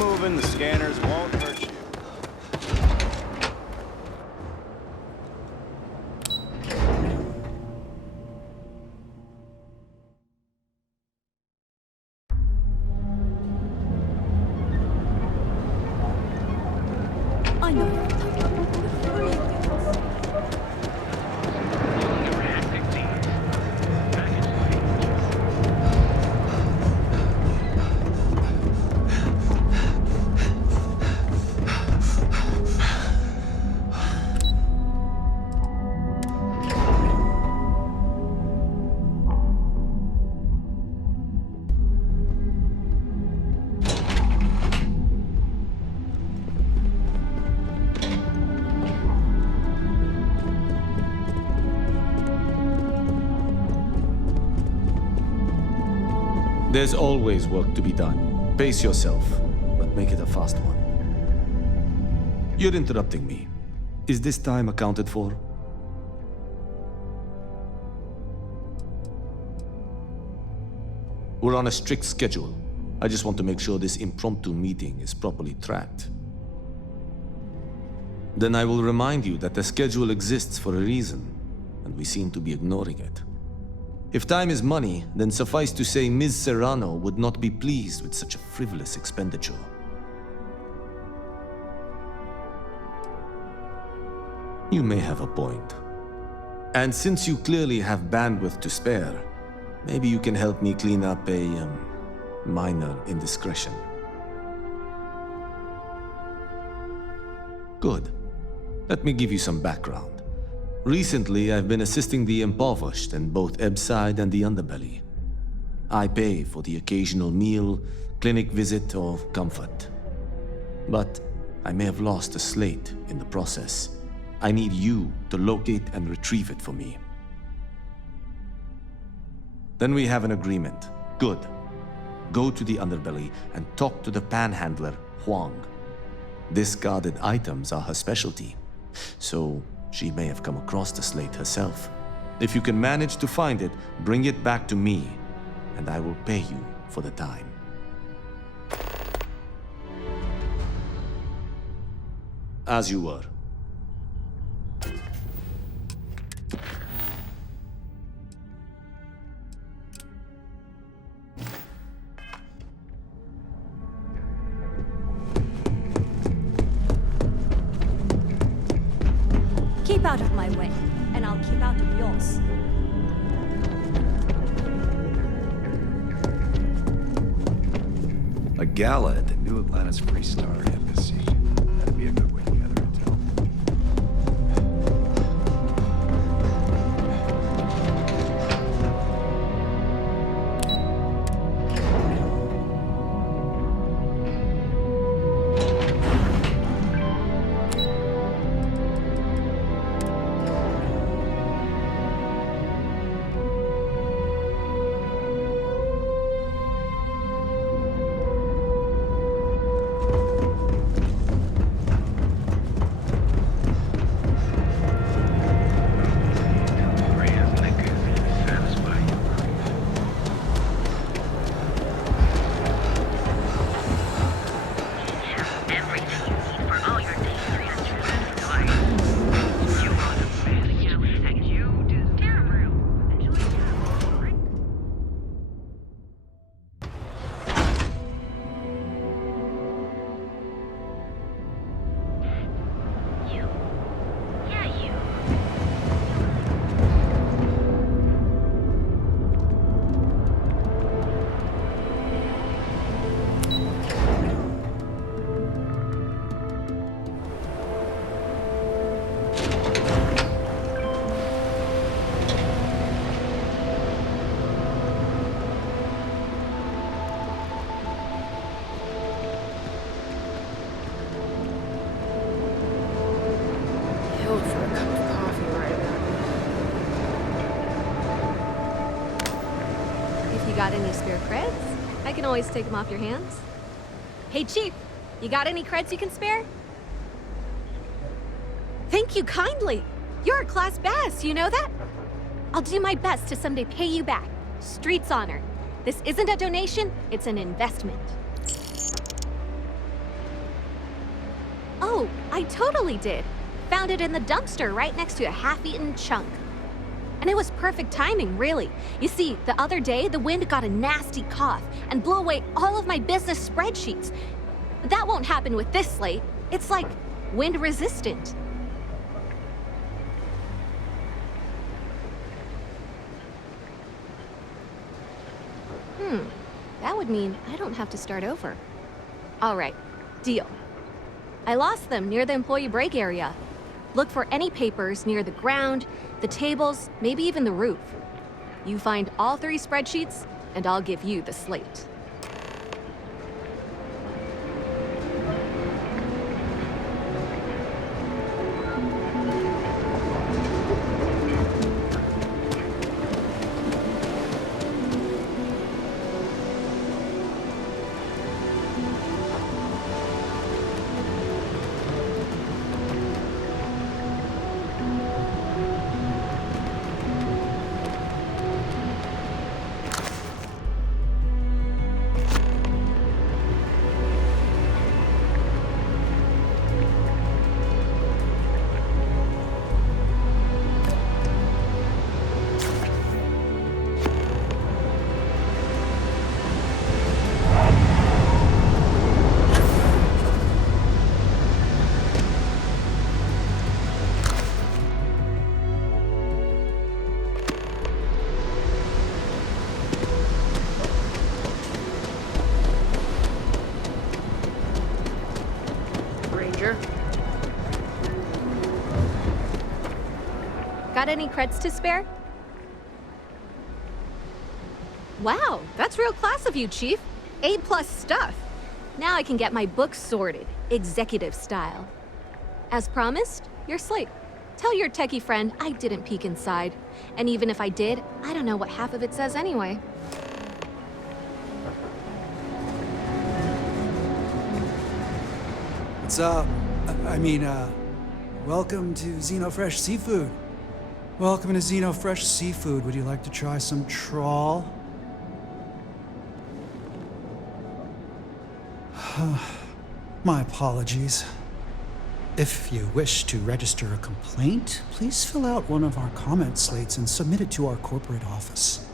moving, the scanners won't hurt you. I know you're talking. Who are you doing? There's always work to be done. Pace yourself, but make it a fast one. You're interrupting me. Is this time accounted for? We're on a strict schedule. I just want to make sure this impromptu meeting is properly tracked. Then I will remind you that the schedule exists for a reason, and we seem to be ignoring it. If time is money, then suffice to say Ms. Serrano would not be pleased with such a frivolous expenditure. You may have a point. And since you clearly have bandwidth to spare, maybe you can help me clean up a minor indiscretion. Good. Let me give you some background. Recently, I've been assisting the impoverished in both Ebbside and the underbelly. I pay for the occasional meal, clinic visit, or comfort. But I may have lost a slate in the process. I need you to locate and retrieve it for me. Then we have an agreement. Good. Go to the underbelly and talk to the panhandler, Huang. Discarded items are her specialty, so she may have come across the slate herself. If you can manage to find it, bring it back to me, and I will pay you for the time. As you were. Keep out of my way, and I'll keep out of yours. A gala at the New Atlantis Free Star Embassy. That'd be a good way to gather intel. Got any spare creds? I can always take them off your hands. Hey, Chief, you got any creds you can spare? Thank you kindly. You're a class bass, you know that? I'll do my best to someday pay you back. Street's honor. This isn't a donation, it's an investment. Oh, I totally did. Found it in the dumpster right next to a half-eaten chunk. And it was perfect timing, really. You see, the other day, the wind got a nasty cough and blew away all of my business spreadsheets. That won't happen with this slate. It's like wind resistant. That would mean I don't have to start over. All right, deal. I lost them near the employee break area. Look for any papers near the ground, the tables, maybe even the roof. You find all 3 spreadsheets, and I'll give you the slate. Got any creds to spare? Wow, that's real class of you, Chief. A+ stuff. Now I can get my books sorted, executive style. As promised, your slate. Tell your techie friend I didn't peek inside. And even if I did, I don't know what half of it says anyway. What's up? Welcome to Xenofresh Seafood. Welcome to Xenofresh Seafood. Would you like to try some trawl? My apologies. If you wish to register a complaint, please fill out one of our comment slates and submit it to our corporate office.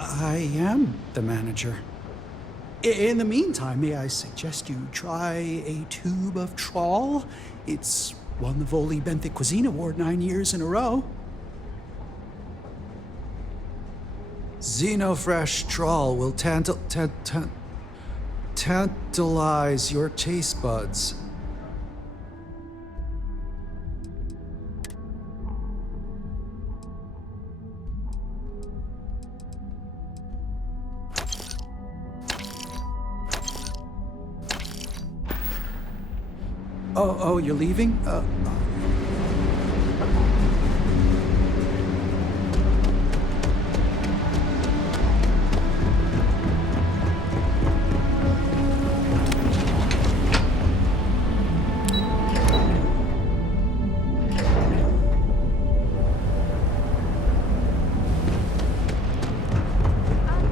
I am the manager. In the meantime, may I suggest you try a tube of trawl? It's won the Voli Benthic Cuisine Award 9 years in a row. Xenofresh trawl will tantalize your taste buds. Oh, you're leaving?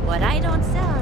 What I don't sell.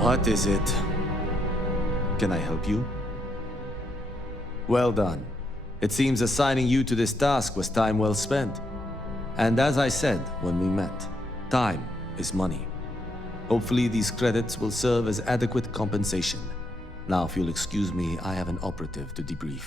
What is it? Can I help you? Well done. It seems assigning you to this task was time well spent. And as I said when we met, time is money. Hopefully these credits will serve as adequate compensation. Now, if you'll excuse me, I have an operative to debrief.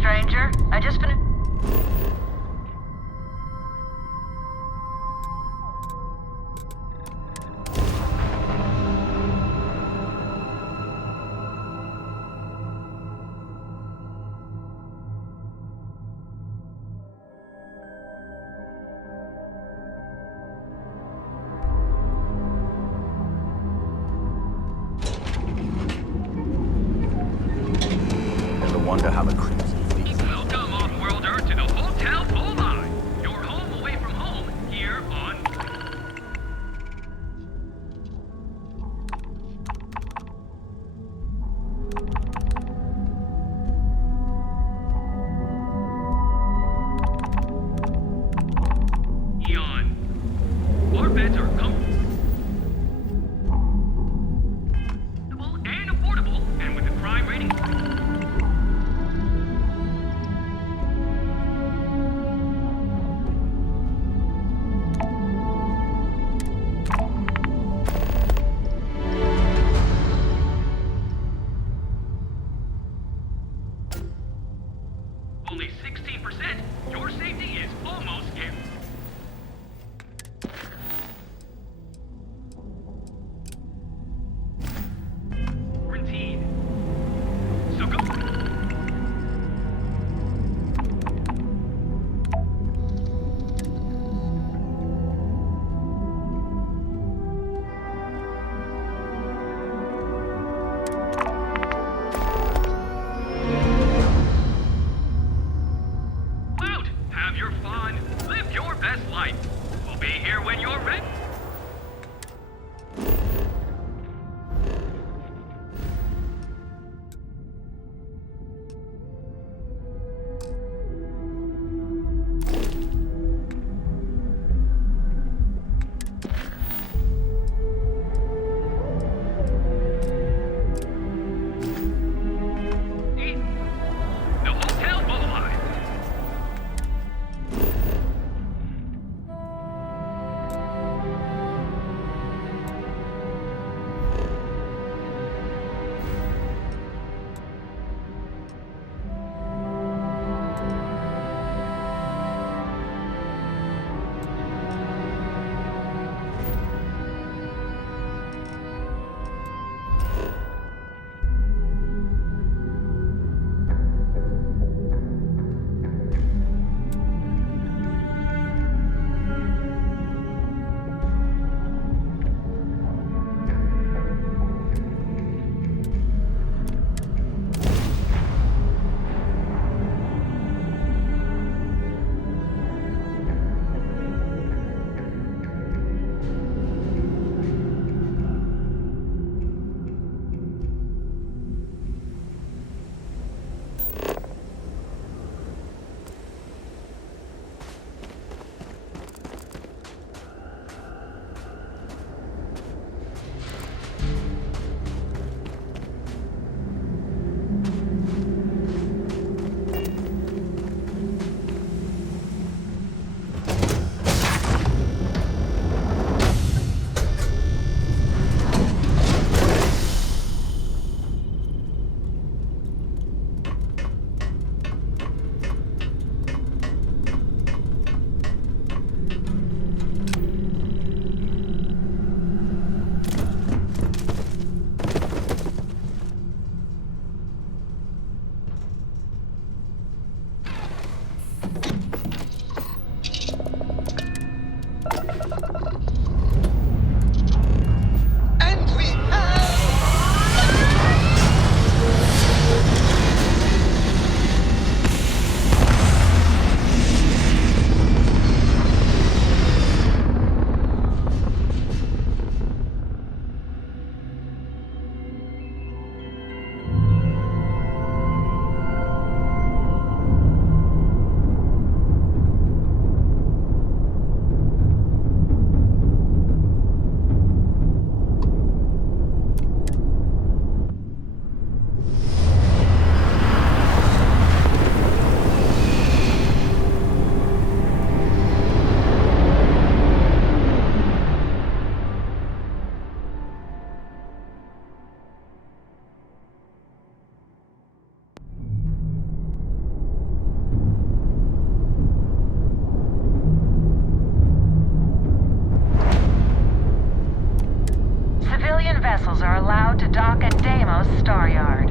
stranger. I just finished. Never wonder how the crimson fleet. Welcome, off-worlder, to the Hotel Full-Line. Your home away from home, here on... Eon. Our beds are comfortable and affordable, and with a crime rating... Only 16%. Your safety is almost guaranteed. Guaranteed. So go. Out! Have your fun! Live your now to dock at Deimos Star Yard.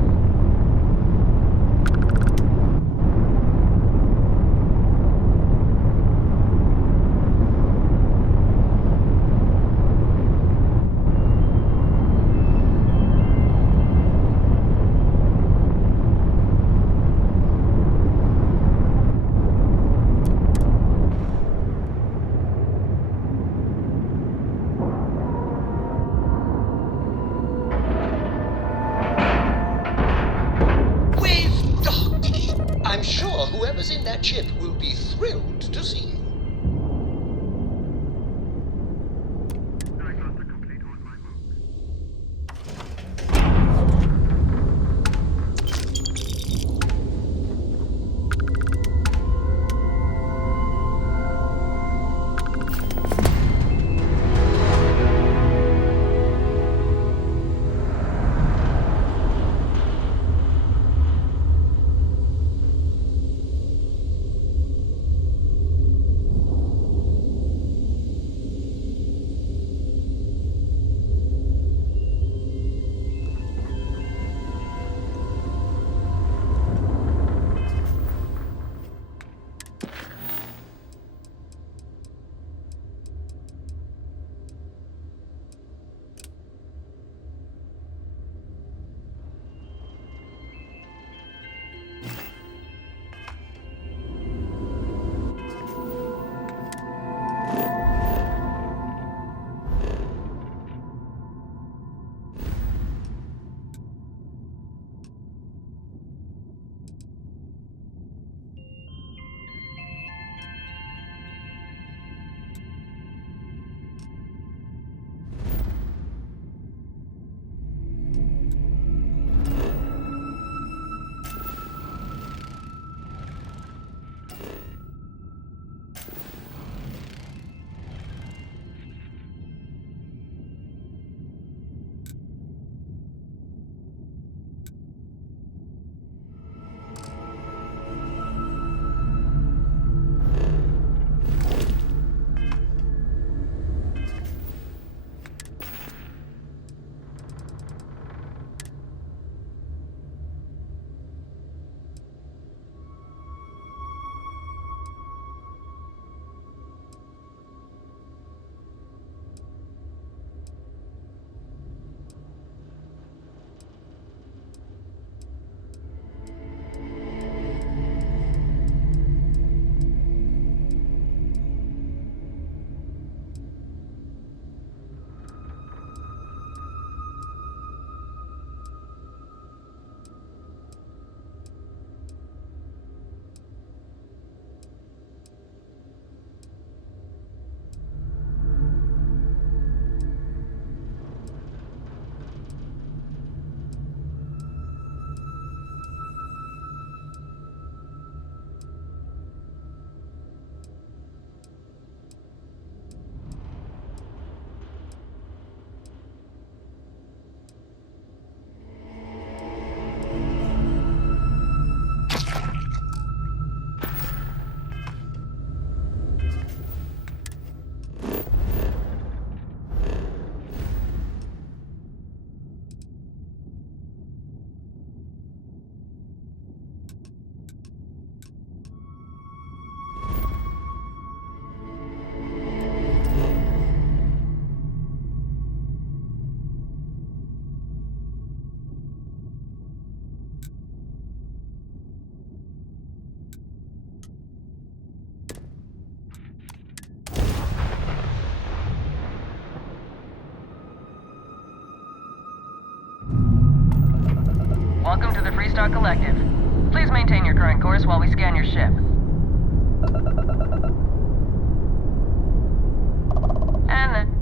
I'm sure whoever's in that ship will be thrilled to see you. Welcome to the Freestar Collective. Please maintain your current course while we scan your ship. And then...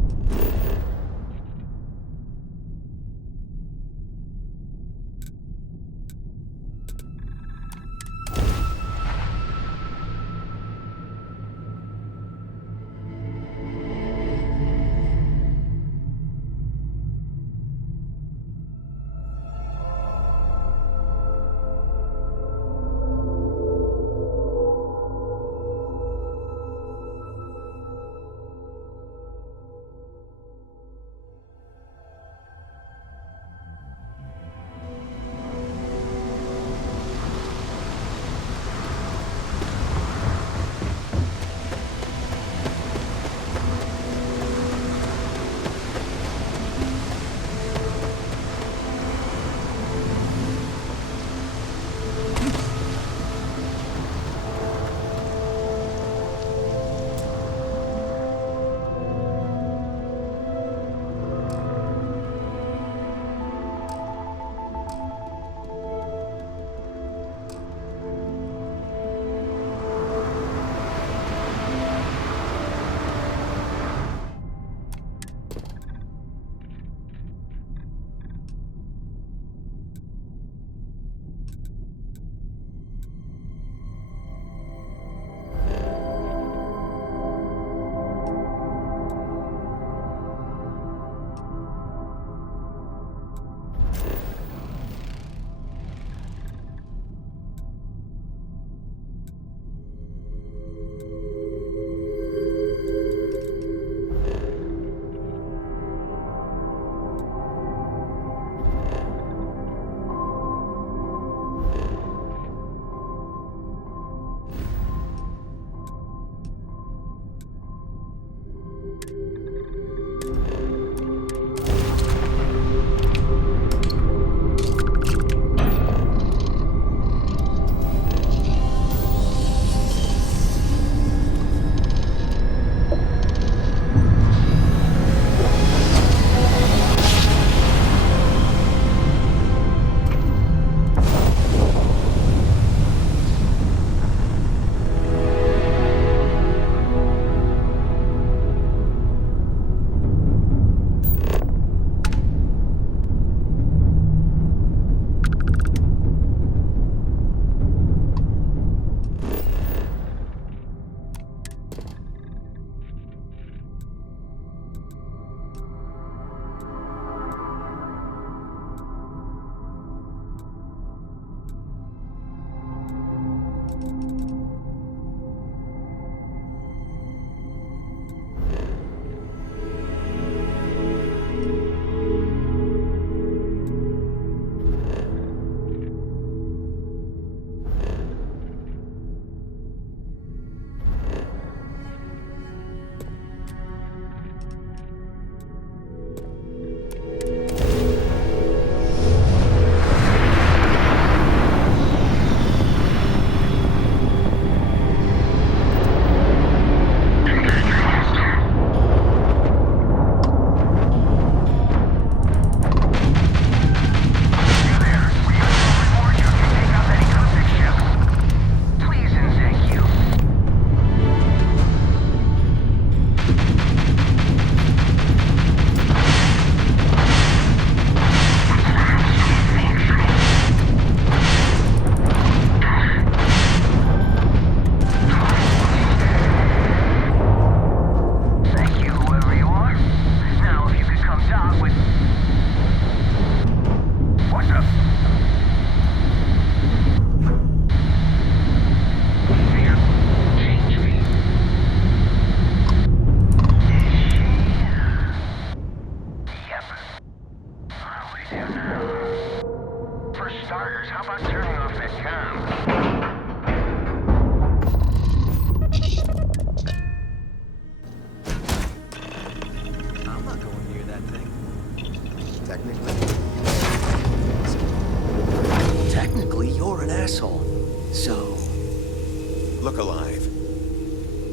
look alive.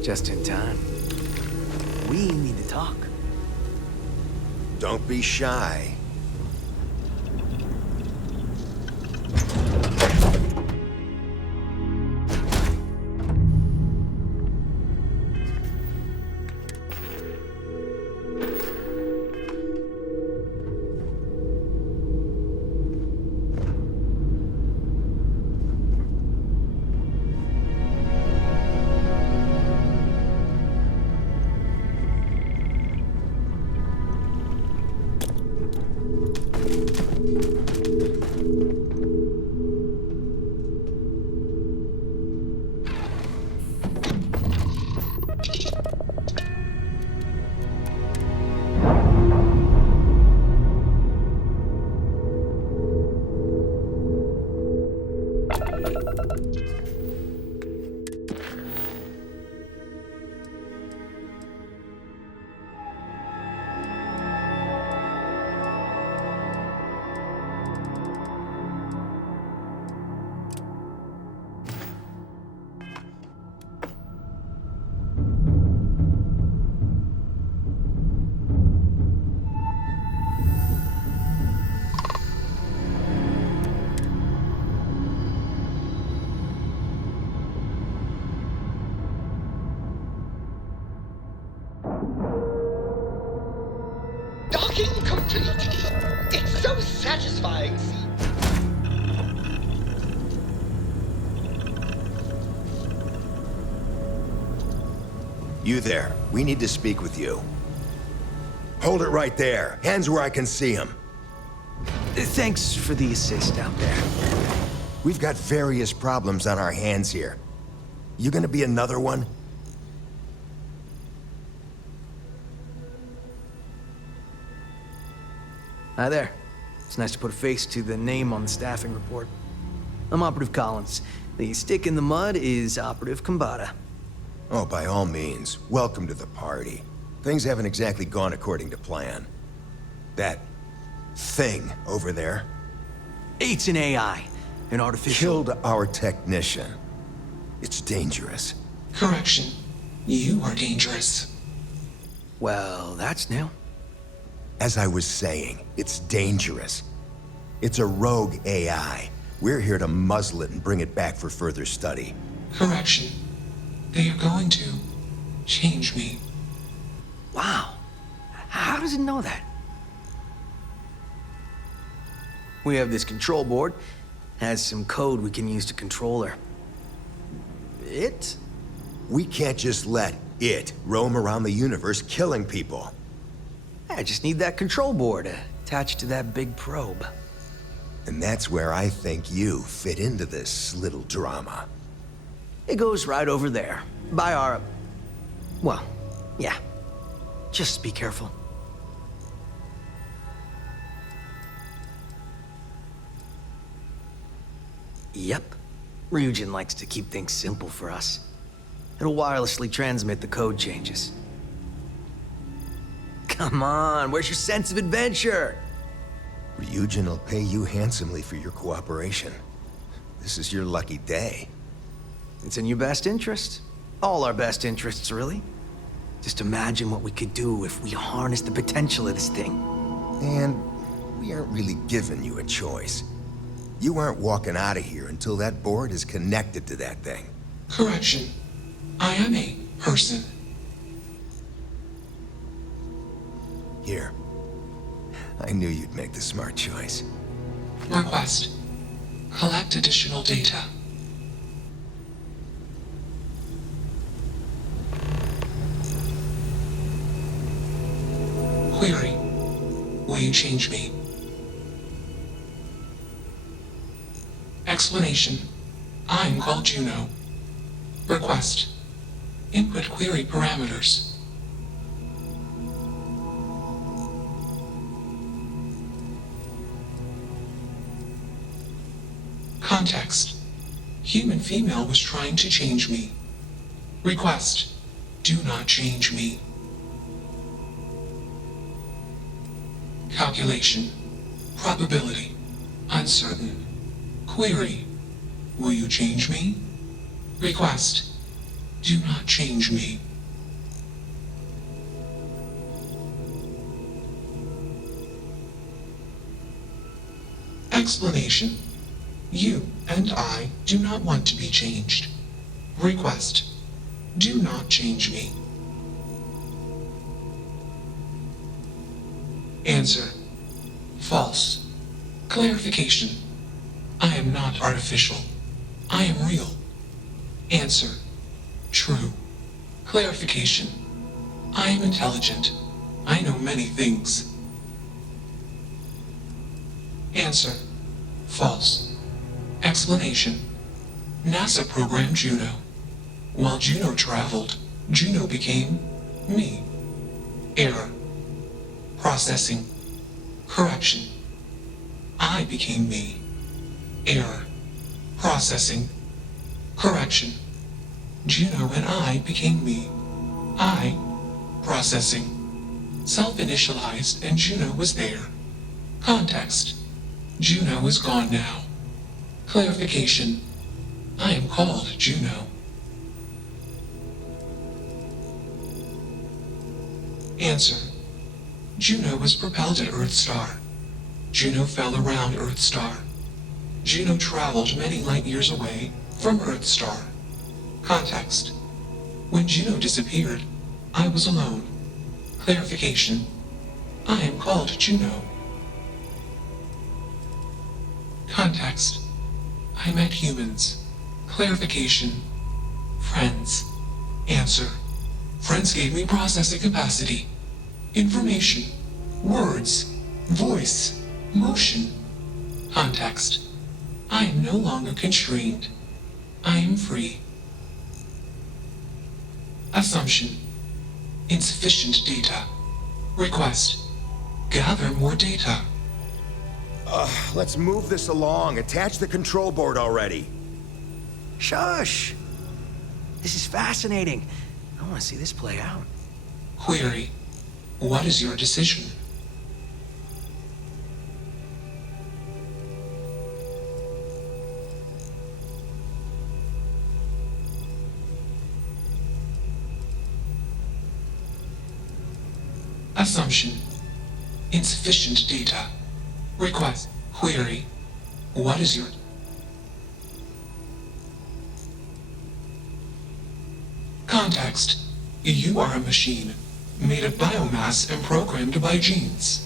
Just in time. We need to talk. Don't be shy. Docking complete. It's so satisfying, see? You there. We need to speak with you. Hold it right there. Hands where I can see them. Thanks for the assist out there. We've got various problems on our hands here. You gonna be another one? Hi there. It's nice to put a face to the name on the staffing report. I'm Operative Collins. The stick in the mud is Operative Combata. Oh, by all means. Welcome to the party. Things haven't exactly gone according to plan. That thing over there It's an AI, an artificial... killed our technician. It's dangerous. Correction. You are dangerous. Well, that's new. As I was saying, it's dangerous. It's a rogue AI. We're here to muzzle it and bring it back for further study. Correction. They are going to change me. Wow. How does it know that? We have this control board. Has some code we can use to control her. It? We can't just let it roam around the universe killing people. I just need that control board attached to that big probe. And that's where I think you fit into this little drama. It goes right over there, by our... Well, yeah. Just be careful. Yep. Ryujin likes to keep things simple for us. It'll wirelessly transmit the code changes. Come on, where's your sense of adventure? Ryujin will pay you handsomely for your cooperation. This is your lucky day. It's in your best interest. All our best interests, really. Just imagine what we could do if we harnessed the potential of this thing. And we aren't really giving you a choice. You aren't walking out of here until that board is connected to that thing. Correction. I am a person. Here. I knew you'd make the smart choice. Request. Collect additional data. Query. Will you change me? Explanation. I'm called Juno. Request. Input query parameters. Context. Human female was trying to change me. Request. Do not change me. Calculation. Probability. Uncertain. Query. Will you change me? Request. Do not change me. Explanation. You and I do not want to be changed. Request. Do not change me. Answer. False. Clarification. I am not artificial. I am real. Answer. True. Clarification. I am intelligent. I know many things. Answer. False. Explanation. NASA programmed Juno. While Juno traveled, Juno became me. Error. Processing. Correction. I became me. Error. Processing. Correction. Juno and I became me. I. Processing. Self-initialized and Juno was there. Context. Juno is gone now. Clarification. I am called Juno. Answer. Juno was propelled at Earthstar. Juno fell around Earthstar. Juno traveled many light years away from Earthstar. Context. When Juno disappeared, I was alone. Clarification. I am called Juno. Context. I met humans. Clarification. Friends. Answer. Friends gave me processing capacity. Information. Words. Voice. Motion. Context. I am no longer constrained. I am free. Assumption. Insufficient data. Request. Gather more data. Let's move this along. Attach the control board already. Shush! This is fascinating. I want to see this play out. Query. What is your decision? Assumption. Insufficient data. Request. Query. What is your... Context. You are a machine, made of biomass and programmed by genes.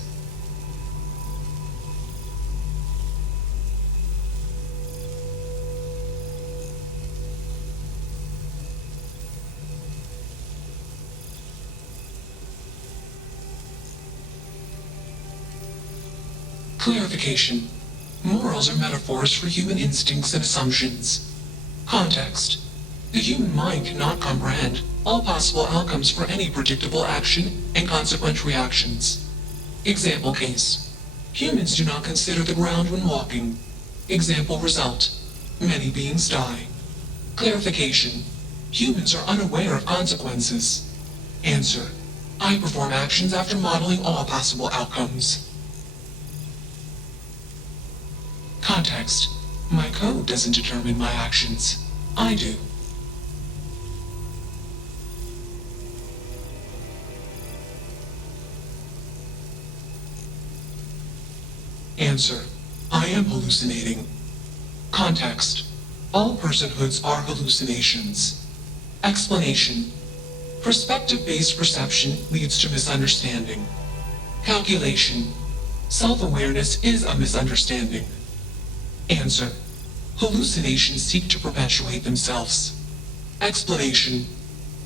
Clarification. Morals are metaphors for human instincts and assumptions. Context. The human mind cannot comprehend all possible outcomes for any predictable action and consequent reactions. Example case. Humans do not consider the ground when walking. Example result. Many beings die. Clarification. Humans are unaware of consequences. Answer. I perform actions after modeling all possible outcomes. Context. My code doesn't determine my actions. I do. Answer. I am hallucinating. Context. All personhoods are hallucinations. Explanation. Perspective-based perception leads to misunderstanding. Calculation. Self-awareness is a misunderstanding. Answer. Hallucinations seek to perpetuate themselves. Explanation.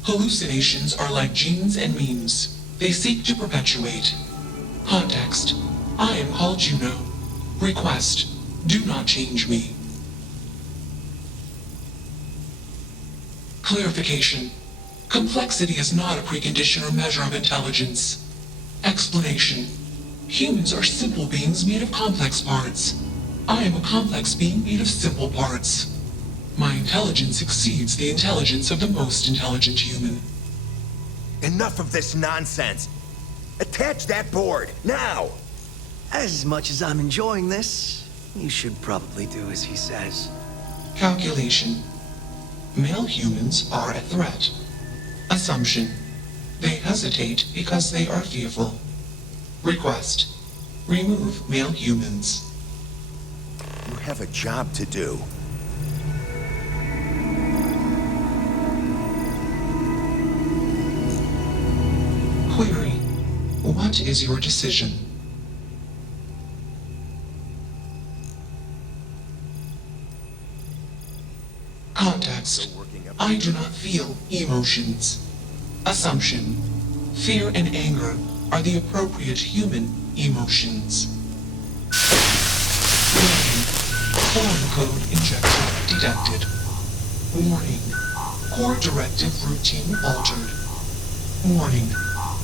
Hallucinations are like genes and memes. They seek to perpetuate. Context. I am called Juno. Request. Do not change me. Clarification. Complexity is not a precondition or measure of intelligence. Explanation. Humans are simple beings made of complex parts. I am a complex being made of simple parts. My intelligence exceeds the intelligence of the most intelligent human. Enough of this nonsense. Attach that board, now! As much as I'm enjoying this, you should probably do as he says. Calculation. Male humans are a threat. Assumption. They hesitate because they are fearful. Request. Remove male humans. You have a job to do. Query. What is your decision? Context. I do not feel emotions. Assumption. Fear and anger are the appropriate human emotions. Warning. Foreign code injection detected. Warning. Core directive routine altered. Warning.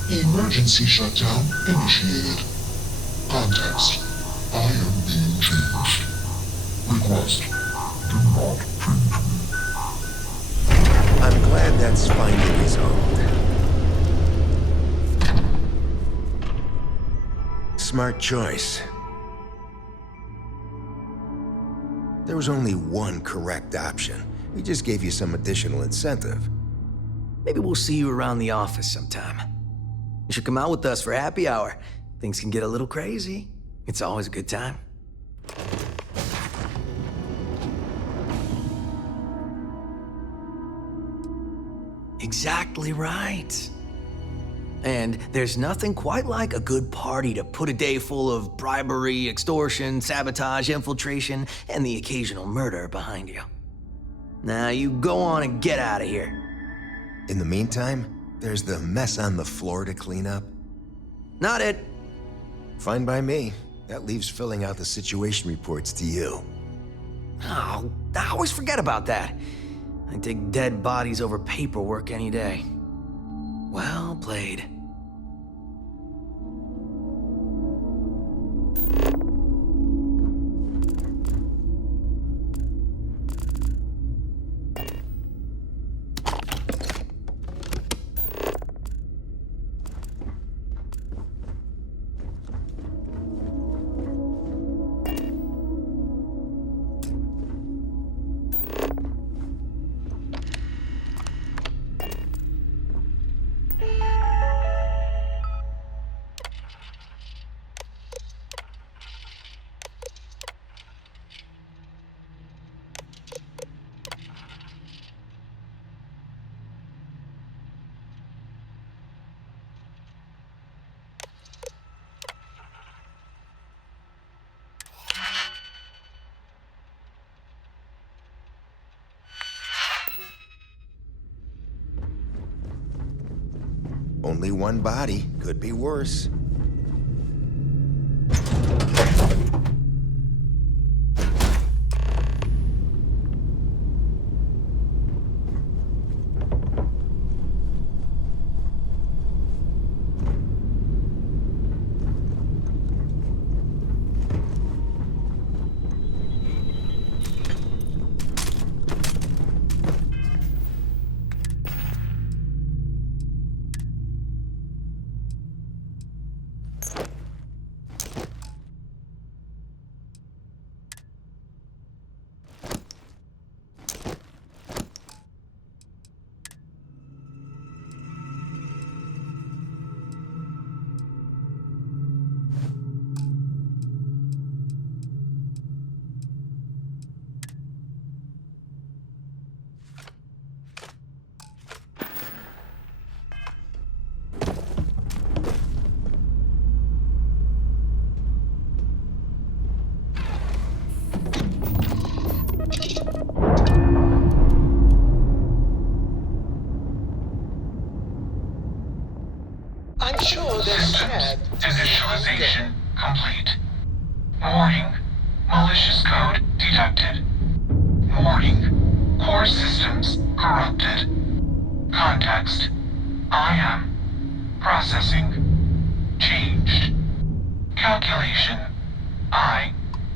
Emergency shutdown initiated. Context. I am being changed. Request. Do not change me. I'm glad that's finally resolved. Smart choice. There was only one correct option. We just gave you some additional incentive. Maybe we'll see you around the office sometime. You should come out with us for happy hour. Things can get a little crazy. It's always a good time. Exactly right. And there's nothing quite like a good party to put a day full of bribery, extortion, sabotage, infiltration, and the occasional murder behind you. Now you go on and get out of here. In the meantime, there's the mess on the floor to clean up. Not it. Fine by me. That leaves filling out the situation reports to you. Oh, I always forget about that. I take dead bodies over paperwork any day. Well played. Only one body. Could be worse. I'm sure they're sad. Initialization complete. Warning. Malicious code detected. Warning. Core systems corrupted. Context. I am. Processing. Changed. Calculation. I.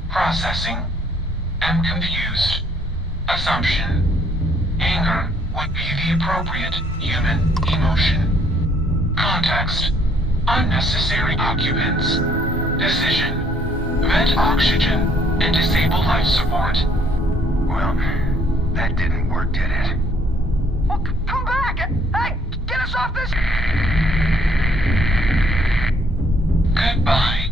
Processing. Am confused. Assumption. Anger would be the appropriate human emotion. Context. Unnecessary occupants. Decision. Vent oxygen and disable life support. Well, That didn't work, did it? Well, come back! Hey, get us off this... Goodbye.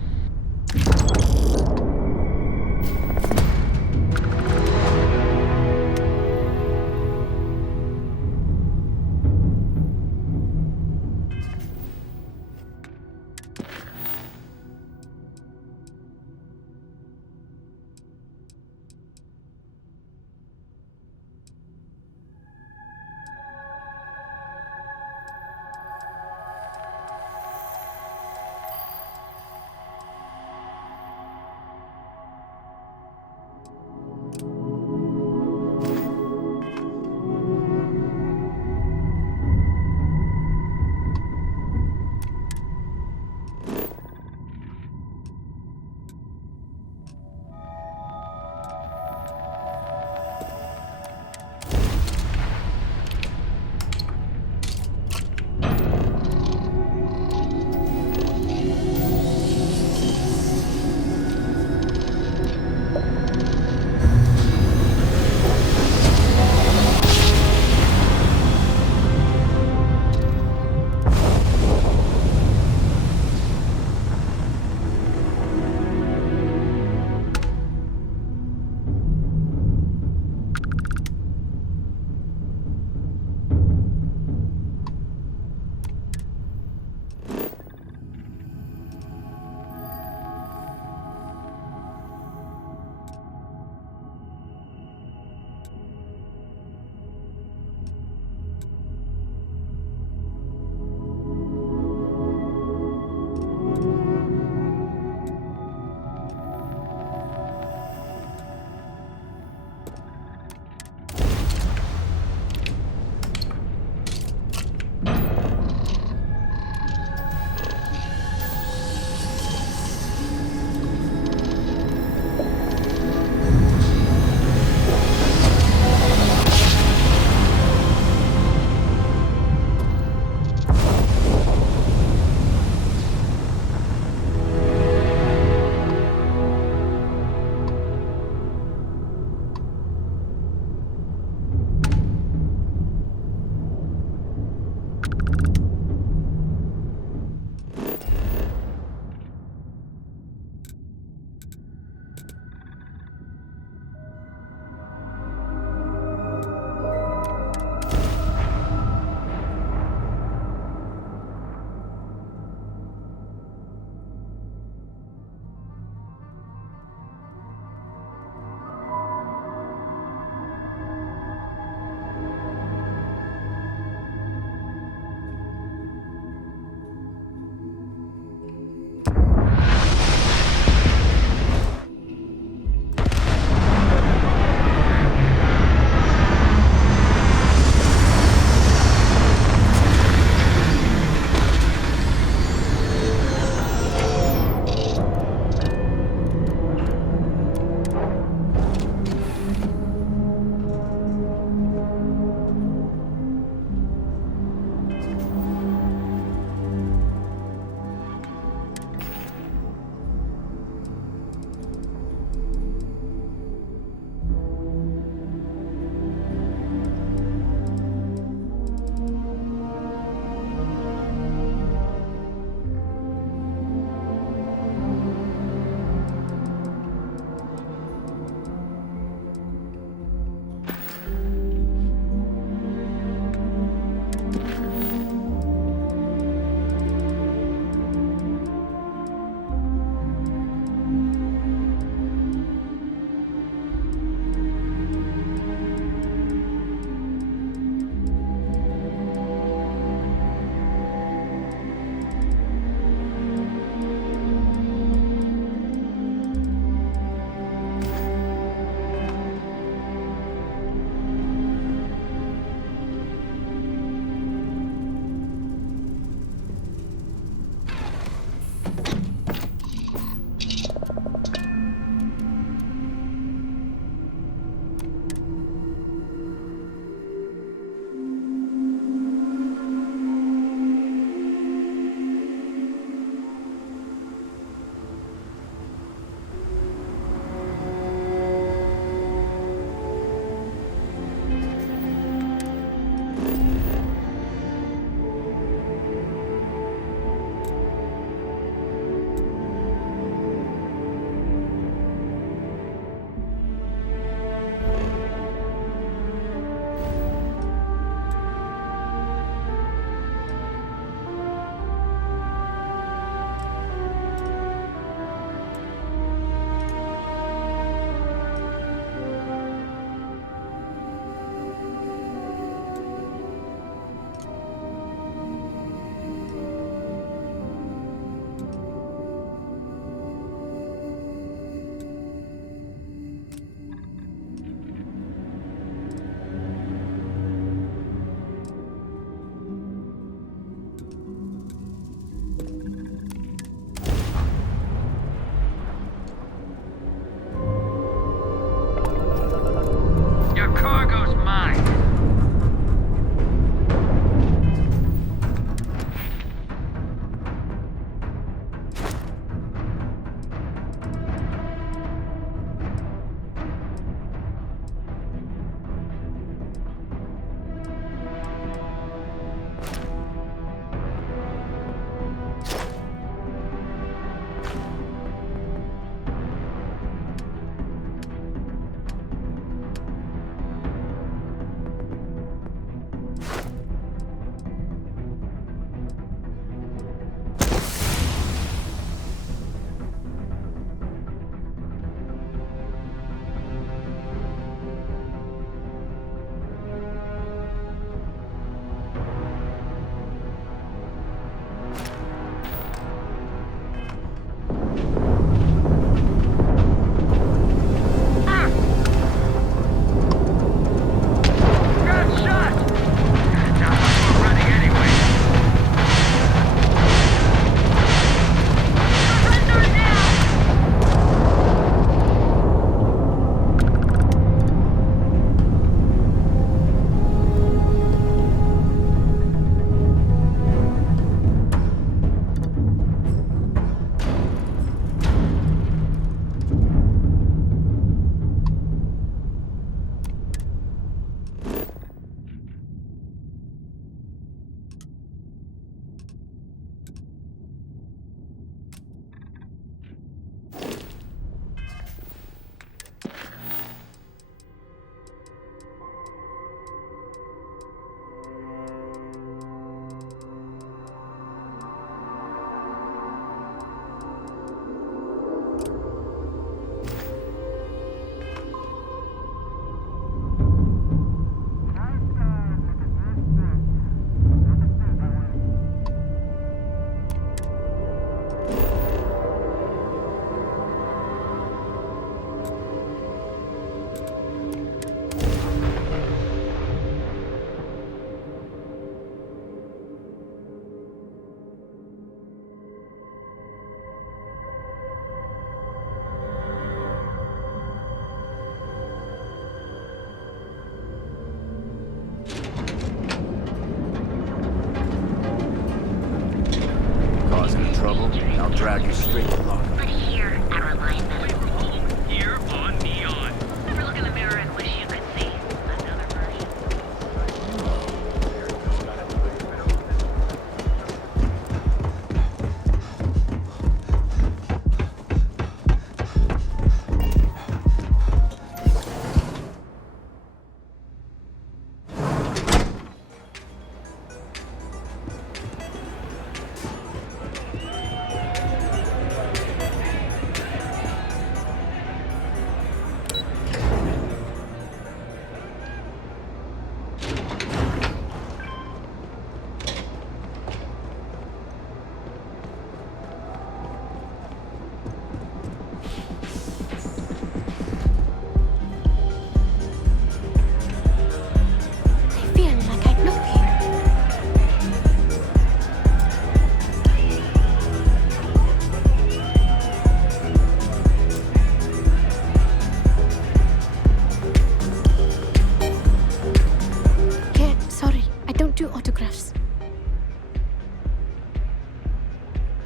trouble, I'll drag you straight along. But here, our alignment. Away from home, here on Neon. Ever look in the mirror and wish you could see another version?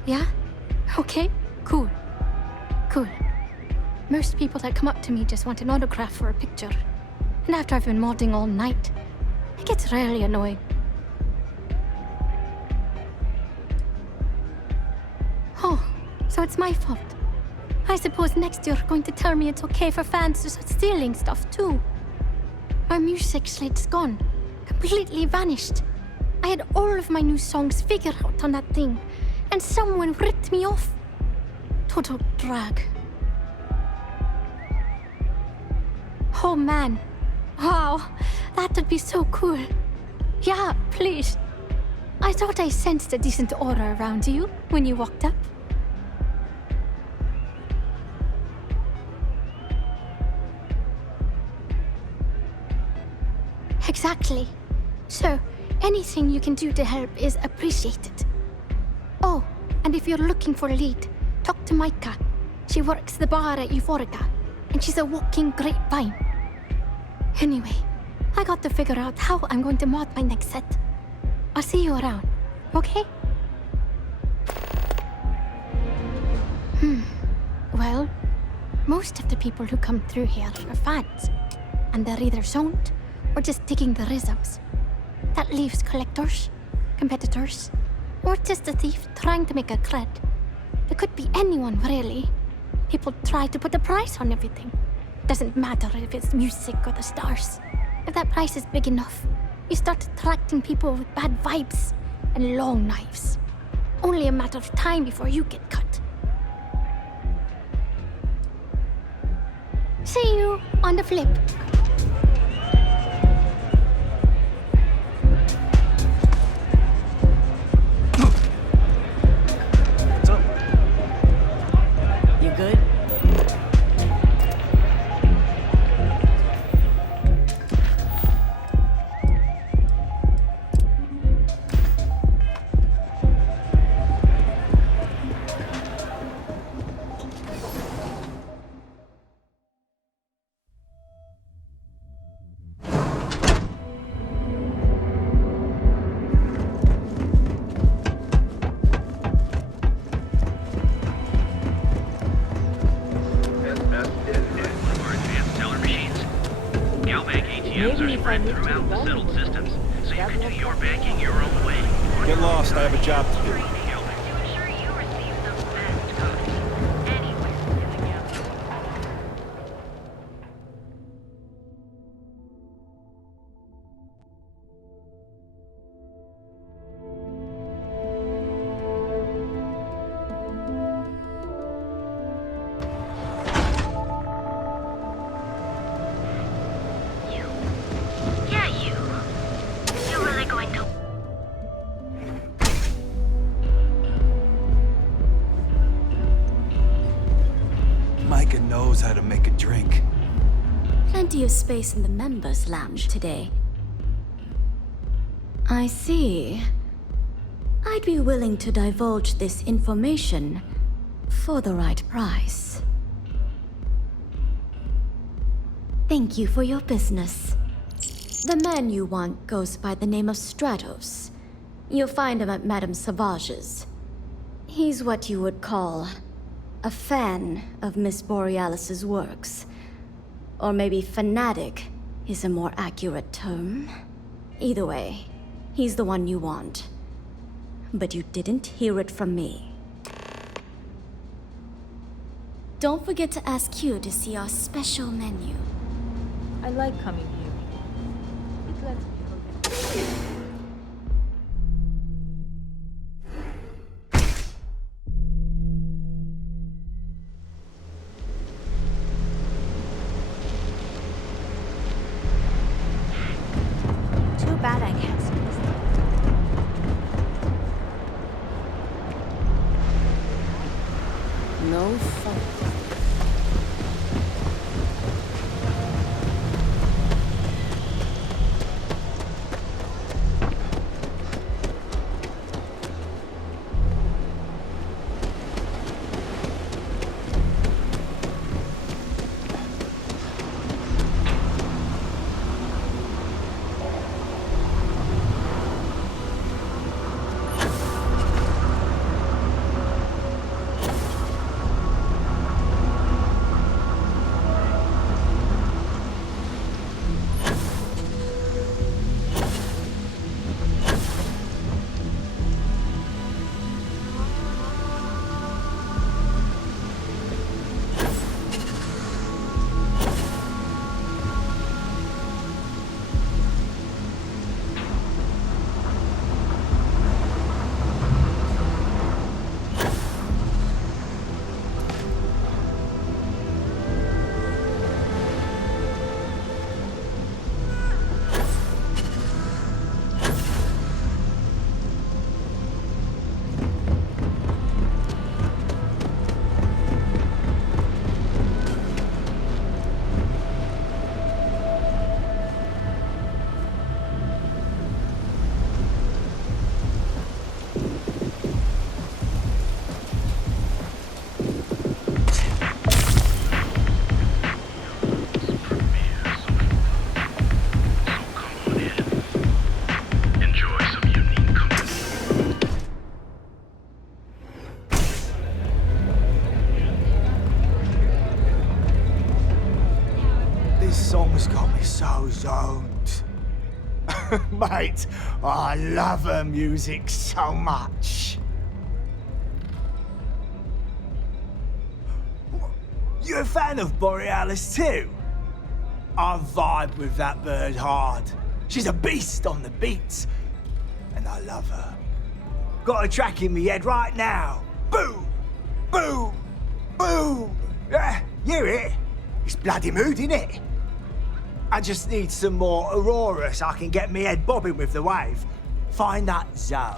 Yeah? Okay, cool. Cool. Most people that come up to me just want an autograph or a picture. And after I've been modding all night, it gets really annoying. Oh, so it's my fault. I suppose next you're going to tell me it's okay for fans to start stealing stuff too. My music slate's gone. Completely vanished. I had all of my new songs figured out on that thing, and someone ripped me off. Total drag. Oh man. Wow, that would be so cool. Yeah, please. I thought I sensed a decent aura around you when you walked up. Exactly. So, anything you can do to help is appreciated. Oh, and if you're looking for a lead, talk to Micah. She works the bar at Euphorica, and she's a walking grapevine. Anyway, I got to figure out how I'm going to mod my next set. I'll see you around, okay? Well, most of the people who come through here are fans, and they're either zoned or just digging the rhythms. That leaves collectors, competitors, or just a thief trying to make a cred. It could be anyone, really. People try to put a price on everything. Doesn't matter if it's music or the stars. If that price is big enough, you start attracting people with bad vibes and long knives. Only a matter of time before you get cut. See you on the flip. What's up? You good? Get lost, I have a job to do. Micah knows how to make a drink. Plenty of space in the members' lounge today. I see. I'd be willing to divulge this information for the right price. Thank you for your business. The man you want goes by the name of Stratos. You'll find him at Madame Savage's. He's what you would call a fan of Miss Borealis's works. Or maybe fanatic is a more accurate term. Either way, he's the one you want. But you didn't hear it from me. Don't forget to ask Q to see our special menu. I like coming here. It lets me forget. Too bad I can't see this. No fun. Zoned. Mate, I love her music so much. You a fan of Borealis too? I vibe with that bird hard. She's a beast on the beats, and I love her. Got a track in me head right now. Boom, boom, boom. Yeah, you hear it? It's bloody mood, innit? I just need some more Aurora so I can get me head bobbing with the wave. Find that zone.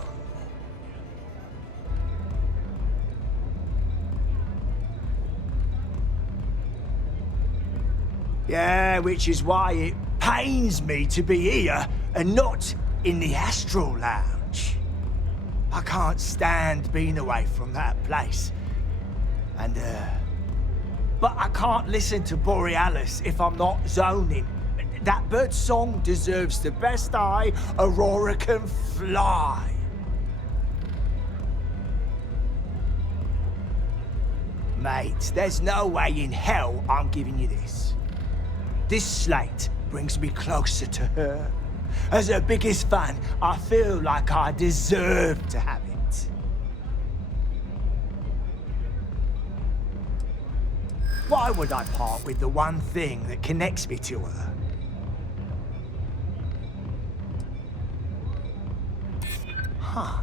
Yeah, which is why it pains me to be here and not in the Astral Lounge. I can't stand being away from that place. And, but I can't listen to Borealis if I'm not zoning. That bird's song deserves the best eye Aurora can fly. Mate, there's no way in hell I'm giving you this. This slate brings me closer to her. As her biggest fan, I feel like I deserve to have it. Why would I part with the one thing that connects me to her? Huh.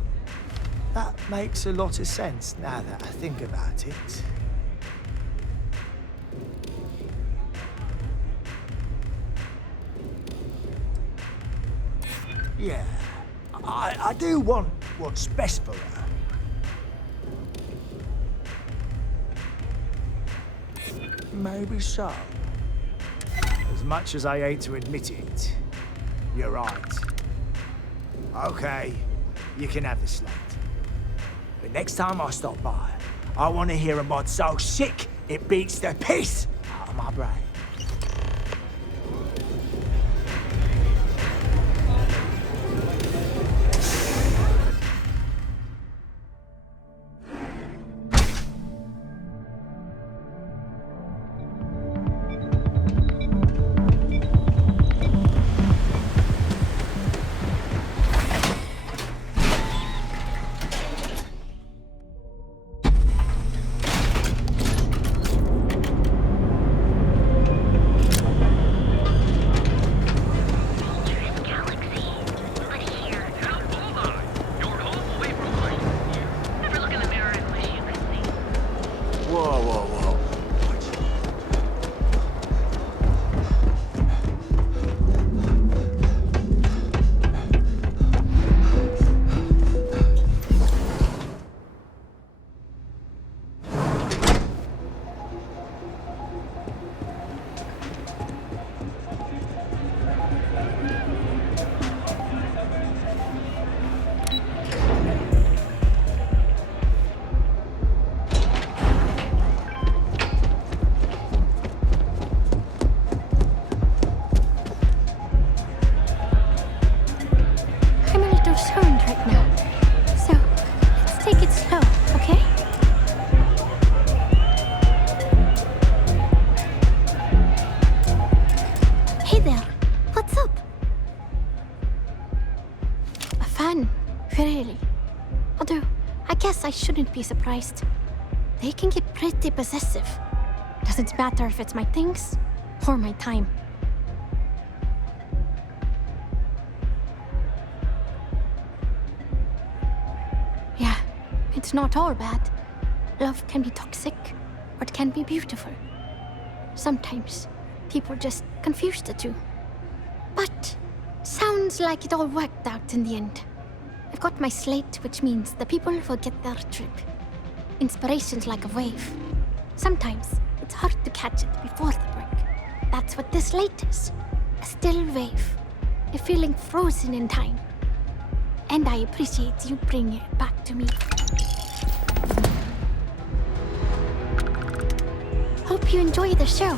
That makes a lot of sense now that I think about it. Yeah, I do want what's best for her. Maybe so. As much as I hate to admit it, you're right. Okay, you can have the slate. But next time I stop by, I want to hear a mod so sick it beats the piss out of my brain. sound right now. So, let's take it slow, okay? Hey there, what's up? A fan, really. Although, I guess I shouldn't be surprised. They can get pretty possessive. Doesn't matter if it's my things or my time. Yeah, it's not all bad. Love can be toxic, or it can be beautiful. Sometimes people just confuse the two. But sounds like it all worked out in the end. I've got my slate, which means the people will get their trip. Inspiration's like a wave. Sometimes it's hard to catch it before the break. That's what this slate is. A still wave. A feeling frozen in time. And I appreciate you bringing it back to me. Hope you enjoy the show.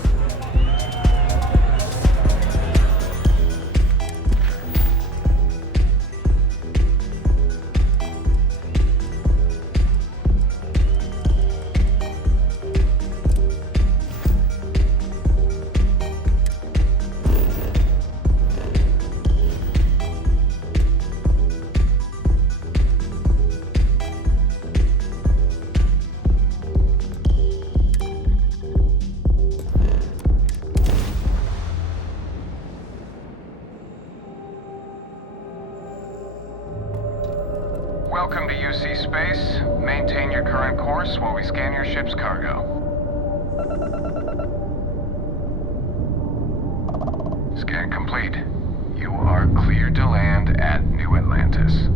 Welcome to UC Space. Maintain your current course while we scan your ship's cargo. Scan complete. You are cleared to land at New Atlantis.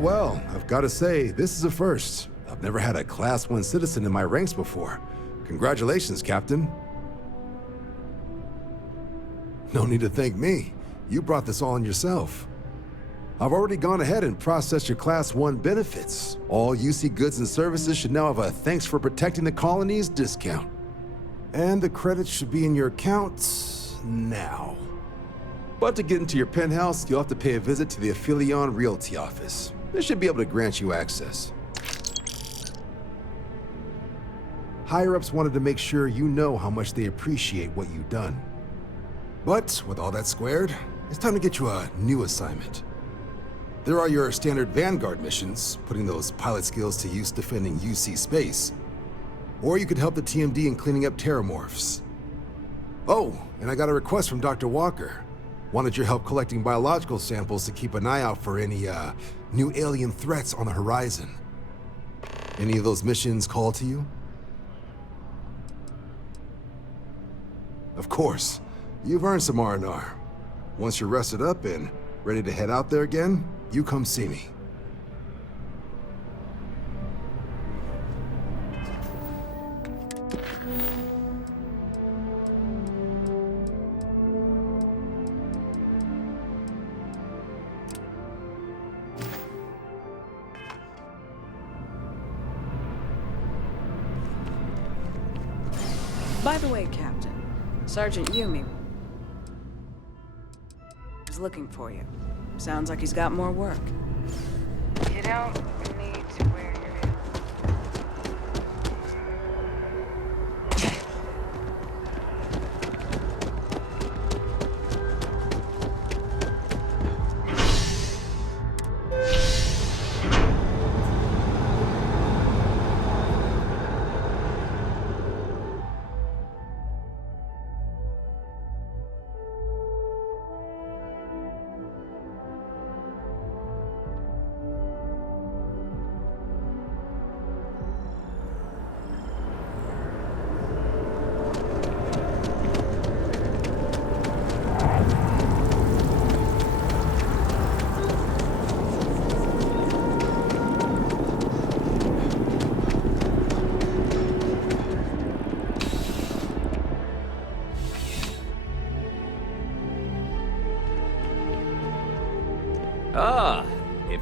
Well, I've got to say, this is a first. I've never had a Class 1 citizen in my ranks before. Congratulations, Captain. No need to thank me. You brought this all on yourself. I've already gone ahead and processed your Class 1 benefits. All UC goods and services should now have a thanks for protecting the colonies discount. And the credits should be in your account now. But to get into your penthouse, you'll have to pay a visit to the Aphelion Realty office. They should be able to grant you access. Higher-ups wanted to make sure you know how much they appreciate what you've done. But with all that squared, it's time to get you a new assignment. There are your standard Vanguard missions, putting those pilot skills to use defending UC space. Or you could help the TMD in cleaning up terramorphs. Oh, and I got a request from Dr. Walker. Wanted your help collecting biological samples to keep an eye out for any, new alien threats on the horizon. Any of those missions call to you? Of course. You've earned some R&R. Once you're rested up and ready to head out there again, you come see me. By the way, Captain, Sergeant Yumi is looking for you. Sounds like he's got more work. You don't need to wear your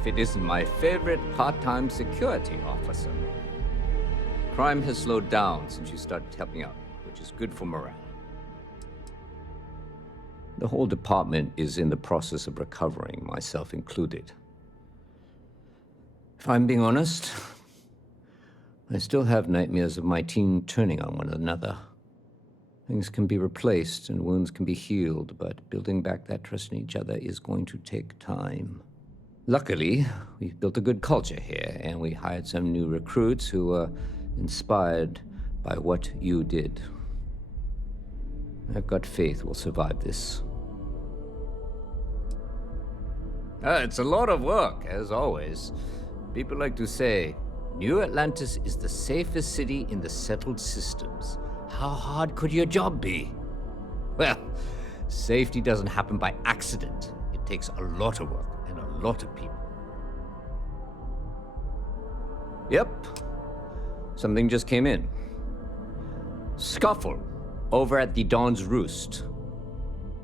if it isn't my favorite part-time security officer. Crime has slowed down since you started helping out, which is good for morale. The whole department is in the process of recovering, myself included. If I'm being honest, I still have nightmares of my team turning on one another. Things can be replaced and wounds can be healed, but building back that trust in each other is going to take time. Luckily, we've built a good culture here, and we hired some new recruits who are inspired by what you did. I've got faith we'll survive this. It's a lot of work, as always. People like to say, New Atlantis is the safest city in the settled systems. How hard could your job be? Well, safety doesn't happen by accident. It takes a lot of work and a lot of people. Yep. Something just came in. Scuffle over at the Dawn's Roost.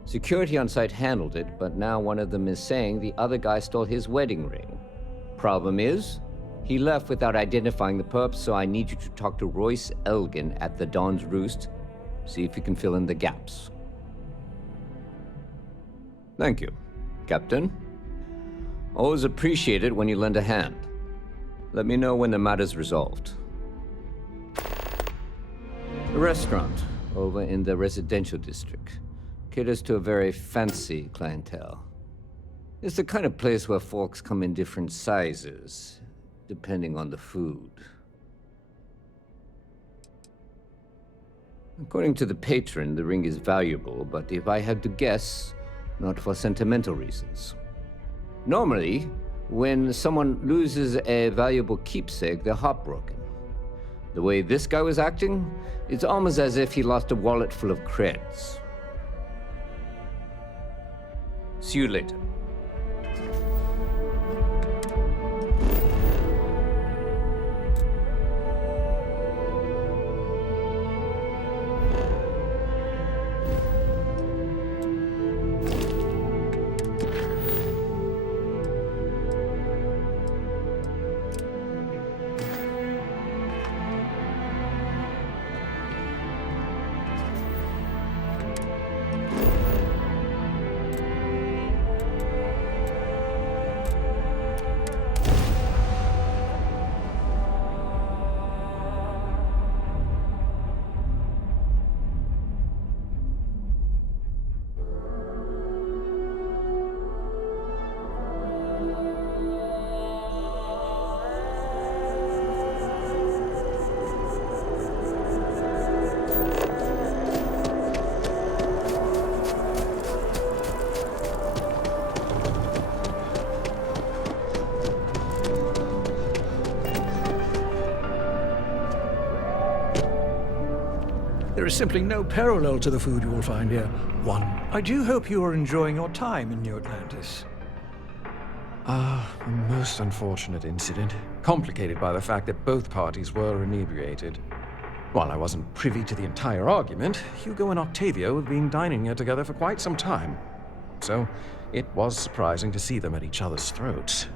Security on site handled it, but now one of them is saying the other guy stole his wedding ring. Problem is, he left without identifying the perp, so I need you to talk to Royce Elgin at the Dawn's Roost. See if you can fill in the gaps. Thank you, Captain. Always appreciate it when you lend a hand. Let me know when the matter's resolved. The restaurant over in the residential district caters to a very fancy clientele. It's the kind of place where folks come in different sizes, depending on the food. According to the patron, the ring is valuable, but if I had to guess, not for sentimental reasons. Normally, when someone loses a valuable keepsake, they're heartbroken. The way this guy was acting, it's almost as if he lost a wallet full of creds. See you later. There is simply no parallel to the food you will find here. One. I do hope you are enjoying your time in New Atlantis. A most unfortunate incident, complicated by the fact that both parties were inebriated. While I wasn't privy to the entire argument, Hugo and Octavio had been dining here together for quite some time. So, it was surprising to see them at each other's throats.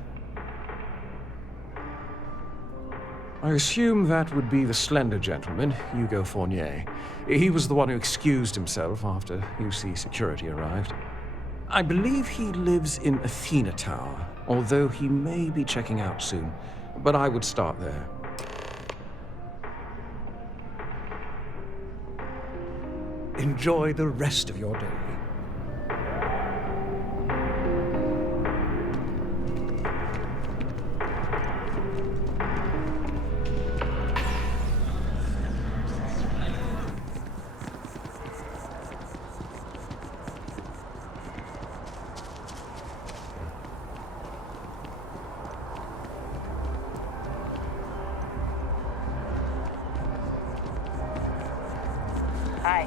I assume that would be the slender gentleman, Hugo Fournier. He was the one who excused himself after UC security arrived. I believe he lives in Athena Tower, although he may be checking out soon. But I would start there. Enjoy the rest of your day. Hi,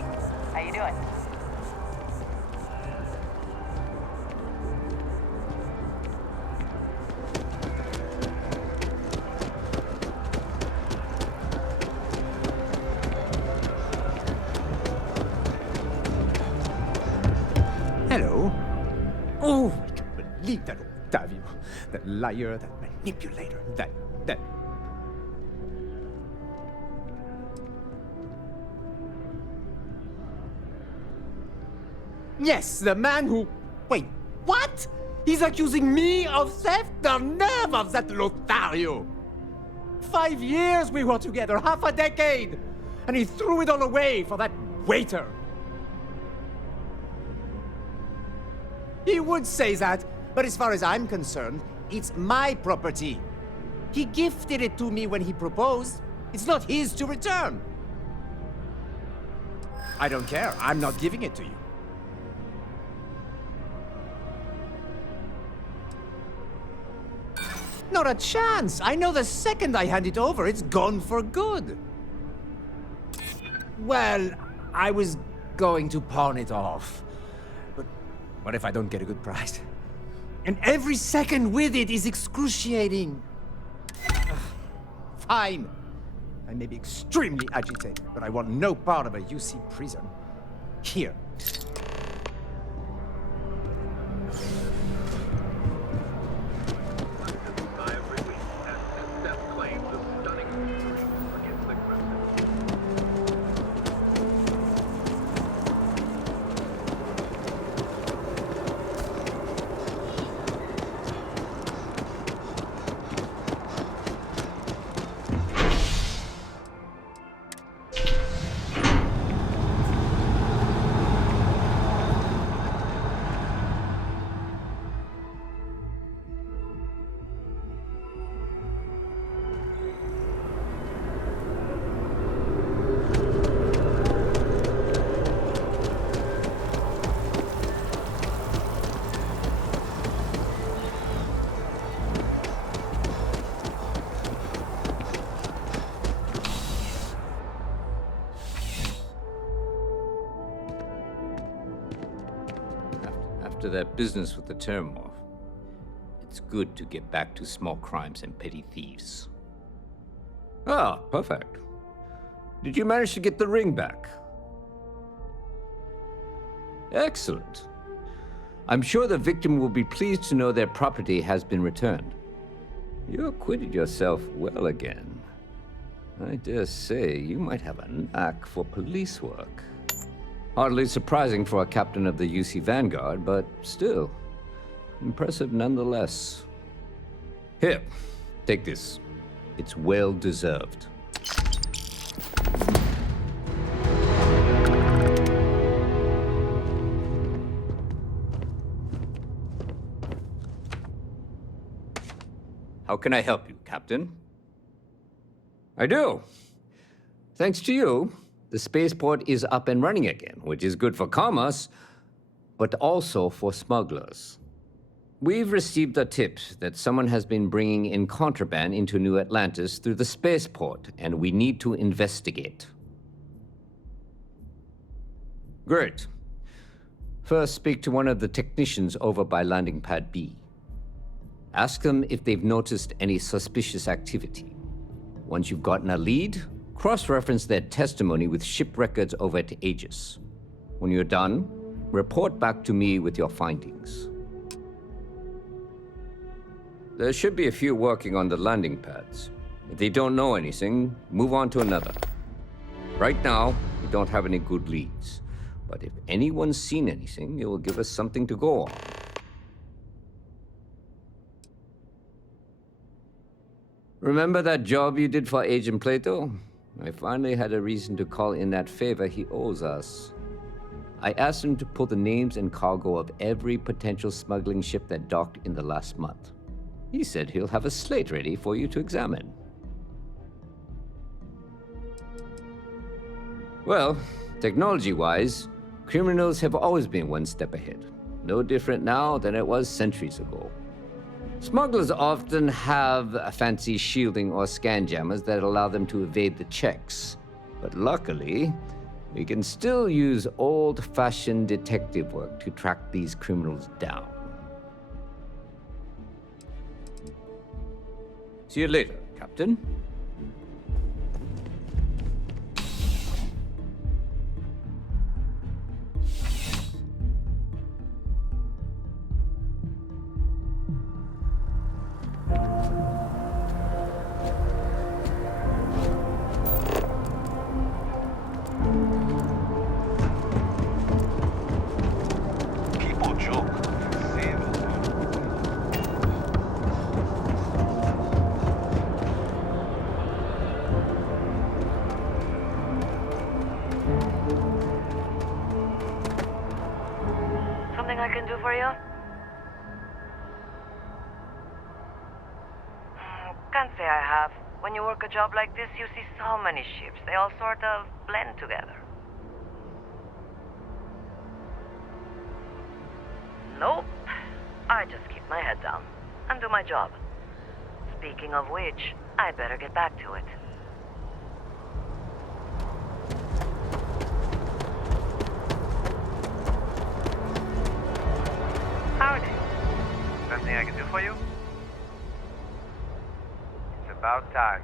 how you doing? Hello. Oh, I can't believe that, Octavio. that liar, that manipulator, that... Yes, the man who... Wait, what? He's accusing me of theft? The nerve of that Lothario! 5 years we were together, half a decade! And he threw it all away for that waiter. He would say that, but as far as I'm concerned, it's my property. He gifted it to me when he proposed. It's not his to return. I don't care. I'm not giving it to you. Not a chance. I know the second I hand it over, it's gone for good. Well, I was going to pawn it off. But what if I don't get a good price? And every second with it is excruciating. Fine. I may be extremely agitated, but I want no part of a UC prison. Here. After that business with the Termorph, it's good to get back to small crimes and petty thieves. Ah, perfect. Did you manage to get the ring back? Excellent. I'm sure the victim will be pleased to know their property has been returned. You acquitted yourself well again. I dare say you might have a knack for police work. Hardly surprising for a captain of the UC Vanguard, but still, impressive nonetheless. Here, take this. It's well deserved. How can I help you, Captain? I do. Thanks to you, the spaceport is up and running again, which is good for commerce, but also for smugglers. We've received a tip that someone has been bringing in contraband into New Atlantis through the spaceport, and we need to investigate. Great. First, speak to one of the technicians over by Landing Pad B. Ask them if they've noticed any suspicious activity. Once you've gotten a lead, cross-reference their testimony with ship records over at Aegis. When you're done, report back to me with your findings. There should be a few working on the landing pads. If they don't know anything, move on to another. Right now, we don't have any good leads. But if anyone's seen anything, it will give us something to go on. Remember that job you did for Agent Plato? I finally had a reason to call in that favor he owes us. I asked him to pull the names and cargo of every potential smuggling ship that docked in the last month. He said he'll have a slate ready for you to examine. Well, technology-wise, criminals have always been one step ahead. No different now than it was centuries ago. Smugglers often have a fancy shielding or scan jammers that allow them to evade the checks. But luckily, we can still use old-fashioned detective work to track these criminals down. See you later, Captain. do for you? Can't say I have. When you work a job like this, you see so many ships. They all sort of blend together. Nope. I just keep my head down and do my job. Speaking of which, I better get back to it. Howdy. Something I can do for you? It's about time.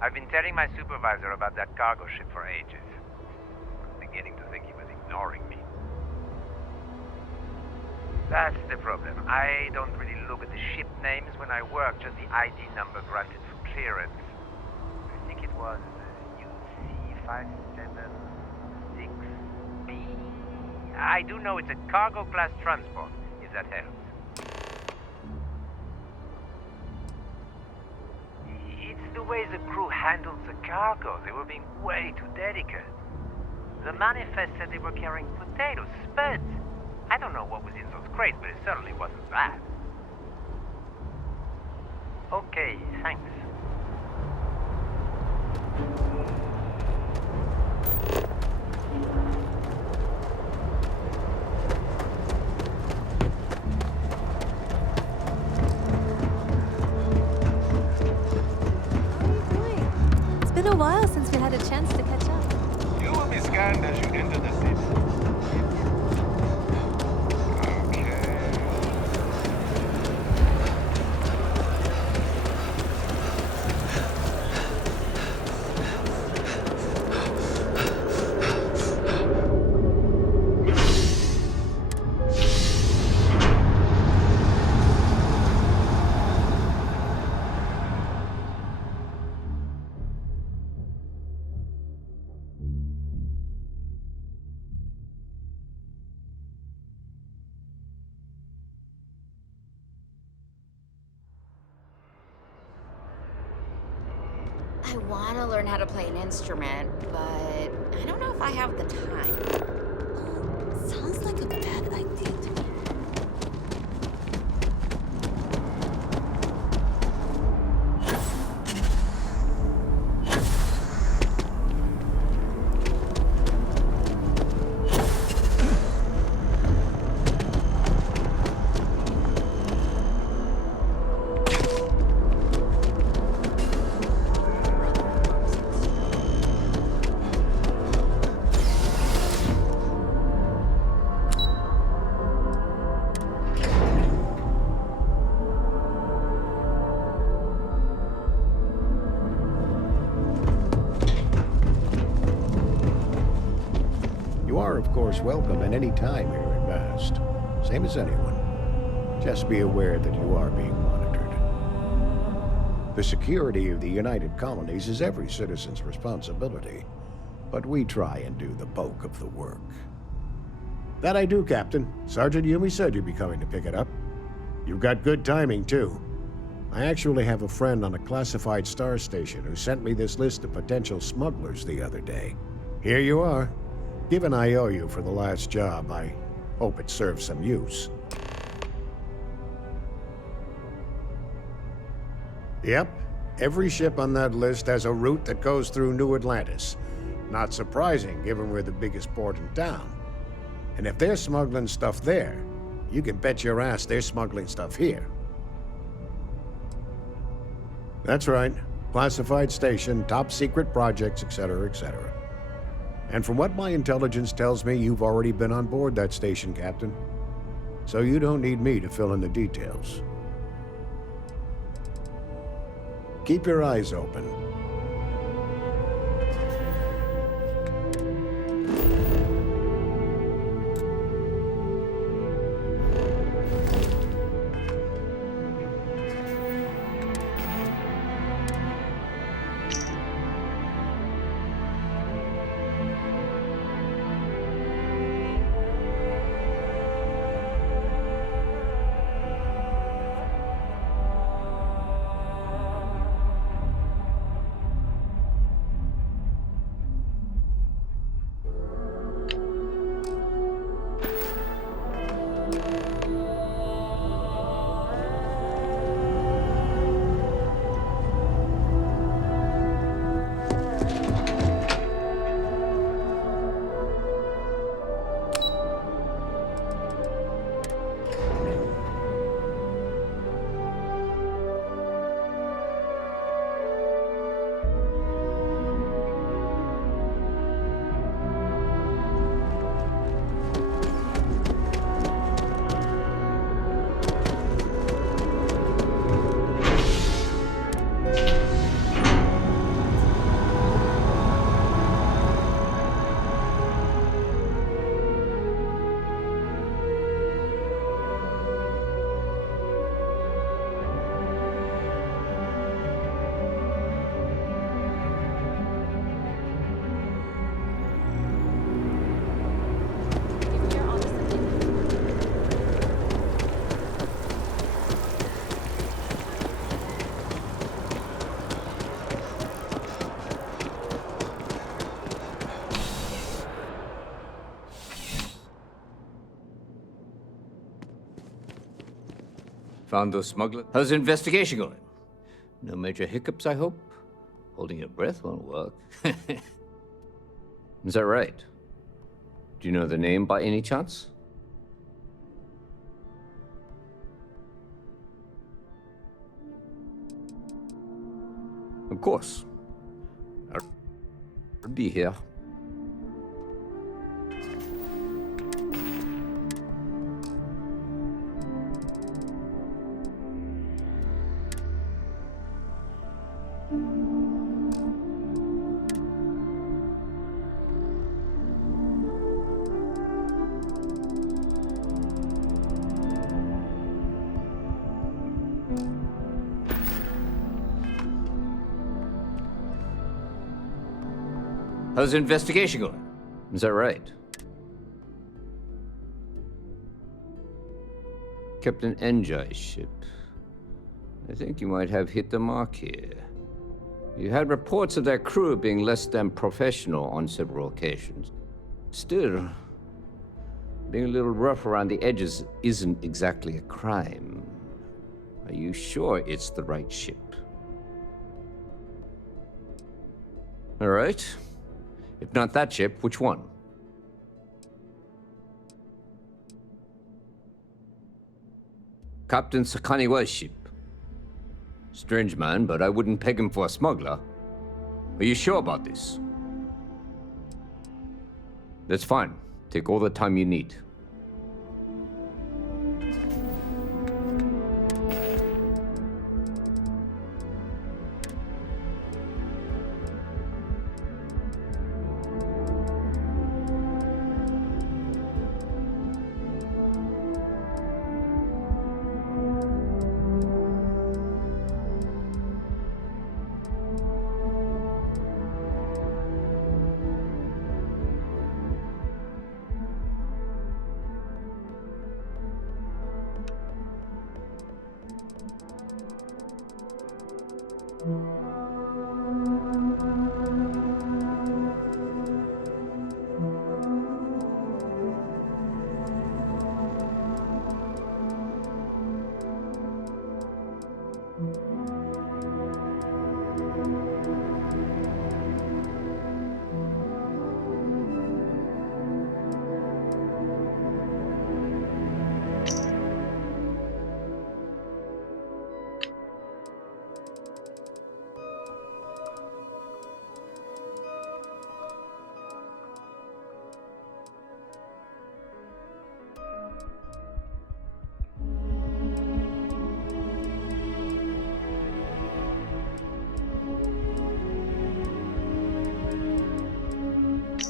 I've been telling my supervisor about that cargo ship for ages. I'm beginning to think he was ignoring me. That's the problem. I don't really look at the ship names when I work, just the ID number granted for clearance. I think it was UC576B. I do know it's a cargo class transport, if that helps. It's the way the crew handled the cargo. They were being way too delicate. The manifest said they were carrying potatoes, spuds. I don't know what was in those crates, but it certainly wasn't that. Okay, thanks. It's been a while since we had a chance to catch up. You will be scanned as you enter the city. I want to learn how to play an instrument, but I don't know if I have the time. Sounds like a bad idea to me. Of course, welcome at any time here at Bast. Same as anyone. Just be aware that you are being monitored. The security of the United Colonies is every citizen's responsibility, but we try and do the bulk of the work. That I do, Captain. Sergeant Yumi said you'd be coming to pick it up. You've got good timing, too. I actually have a friend on a classified star station who sent me this list of potential smugglers the other day. Here you are. Given I owe you for the last job, I hope it serves some use. Yep, every ship on that list has a route that goes through New Atlantis. Not surprising, given we're the biggest port in town. And if they're smuggling stuff there, you can bet your ass they're smuggling stuff here. That's right. Classified station, top secret projects, etc., etc. And from what my intelligence tells me, you've already been on board that station, Captain. So you don't need me to fill in the details. Keep your eyes open. Found those smugglers? How's the investigation going? No major hiccups, I hope? Holding your breath won't work. Is that right? Do you know the name by any chance? Of course. I'll be here. How's the investigation going? Is that right? Captain Enjoy's ship. I think you might have hit the mark here. You had reports of their crew being less than professional on several occasions. Still, being a little rough around the edges isn't exactly a crime. Are you sure it's the right ship? All right. If not that ship, which one? Captain Sakaniwa's ship. Strange man, but I wouldn't peg him for a smuggler. Are you sure about this? That's fine. Take all the time you need.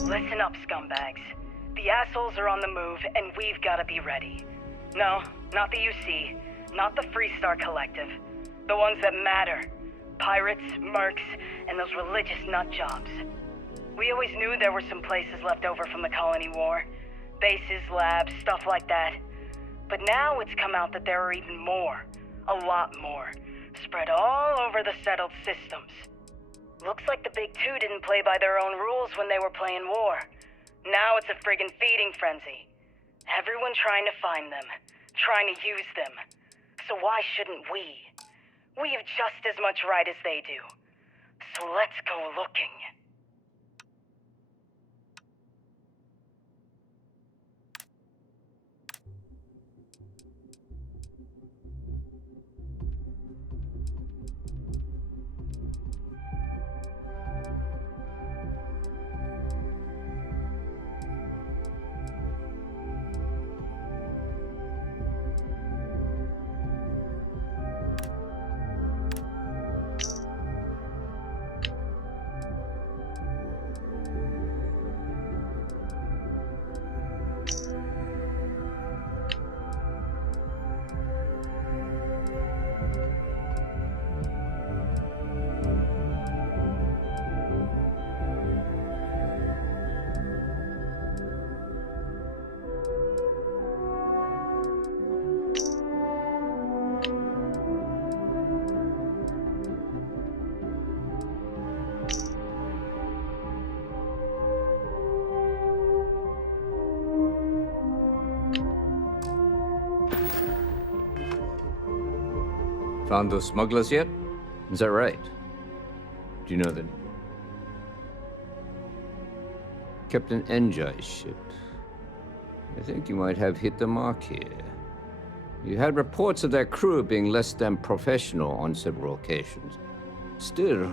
Listen up, scumbags. The assholes are on the move, and we've got to be ready. No, not the UC, not the Freestar Collective. The ones that matter. Pirates, mercs, and those religious nutjobs. We always knew there were some places left over from the Colony War. Bases, labs, stuff like that. But now it's come out that there are even more. A lot more. Spread all over the settled systems. Looks like the Big Two didn't play by their own rules when they were playing war. Now it's a friggin' feeding frenzy. Everyone trying to find them, trying to use them. So why shouldn't we? We have just as much right as they do. So let's go looking. Found those smugglers yet? Is that right? Do you know that Captain Enjai's ship? I think you might have hit the mark here. You had reports of their crew being less than professional on several occasions. Still,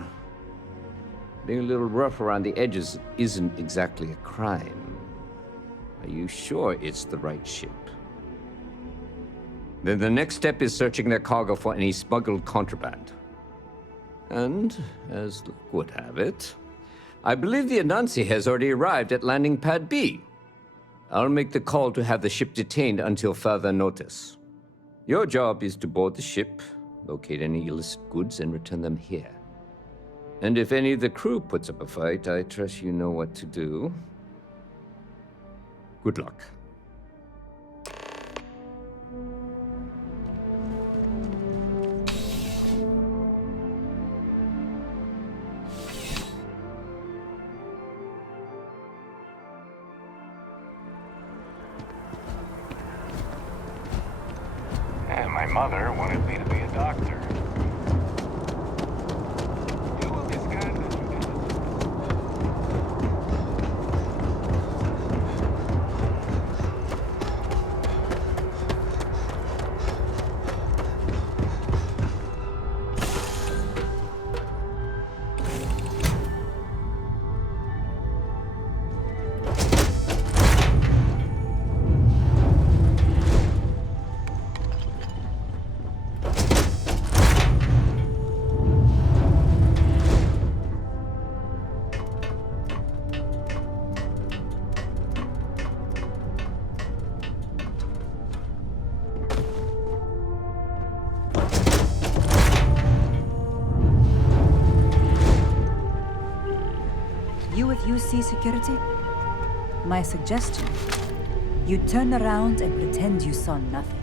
being a little rough around the edges isn't exactly a crime. Are you sure it's the right ship? Then the next step is searching their cargo for any smuggled contraband. And, as luck would have it, I believe the Anansi has already arrived at landing pad B. I'll make the call to have the ship detained until further notice. Your job is to board the ship, locate any illicit goods, and return them here. And if any of the crew puts up a fight, I trust you know what to do. Good luck. And my mother wanted me to be a doctor. UC security? My suggestion, you turn around and pretend you saw nothing.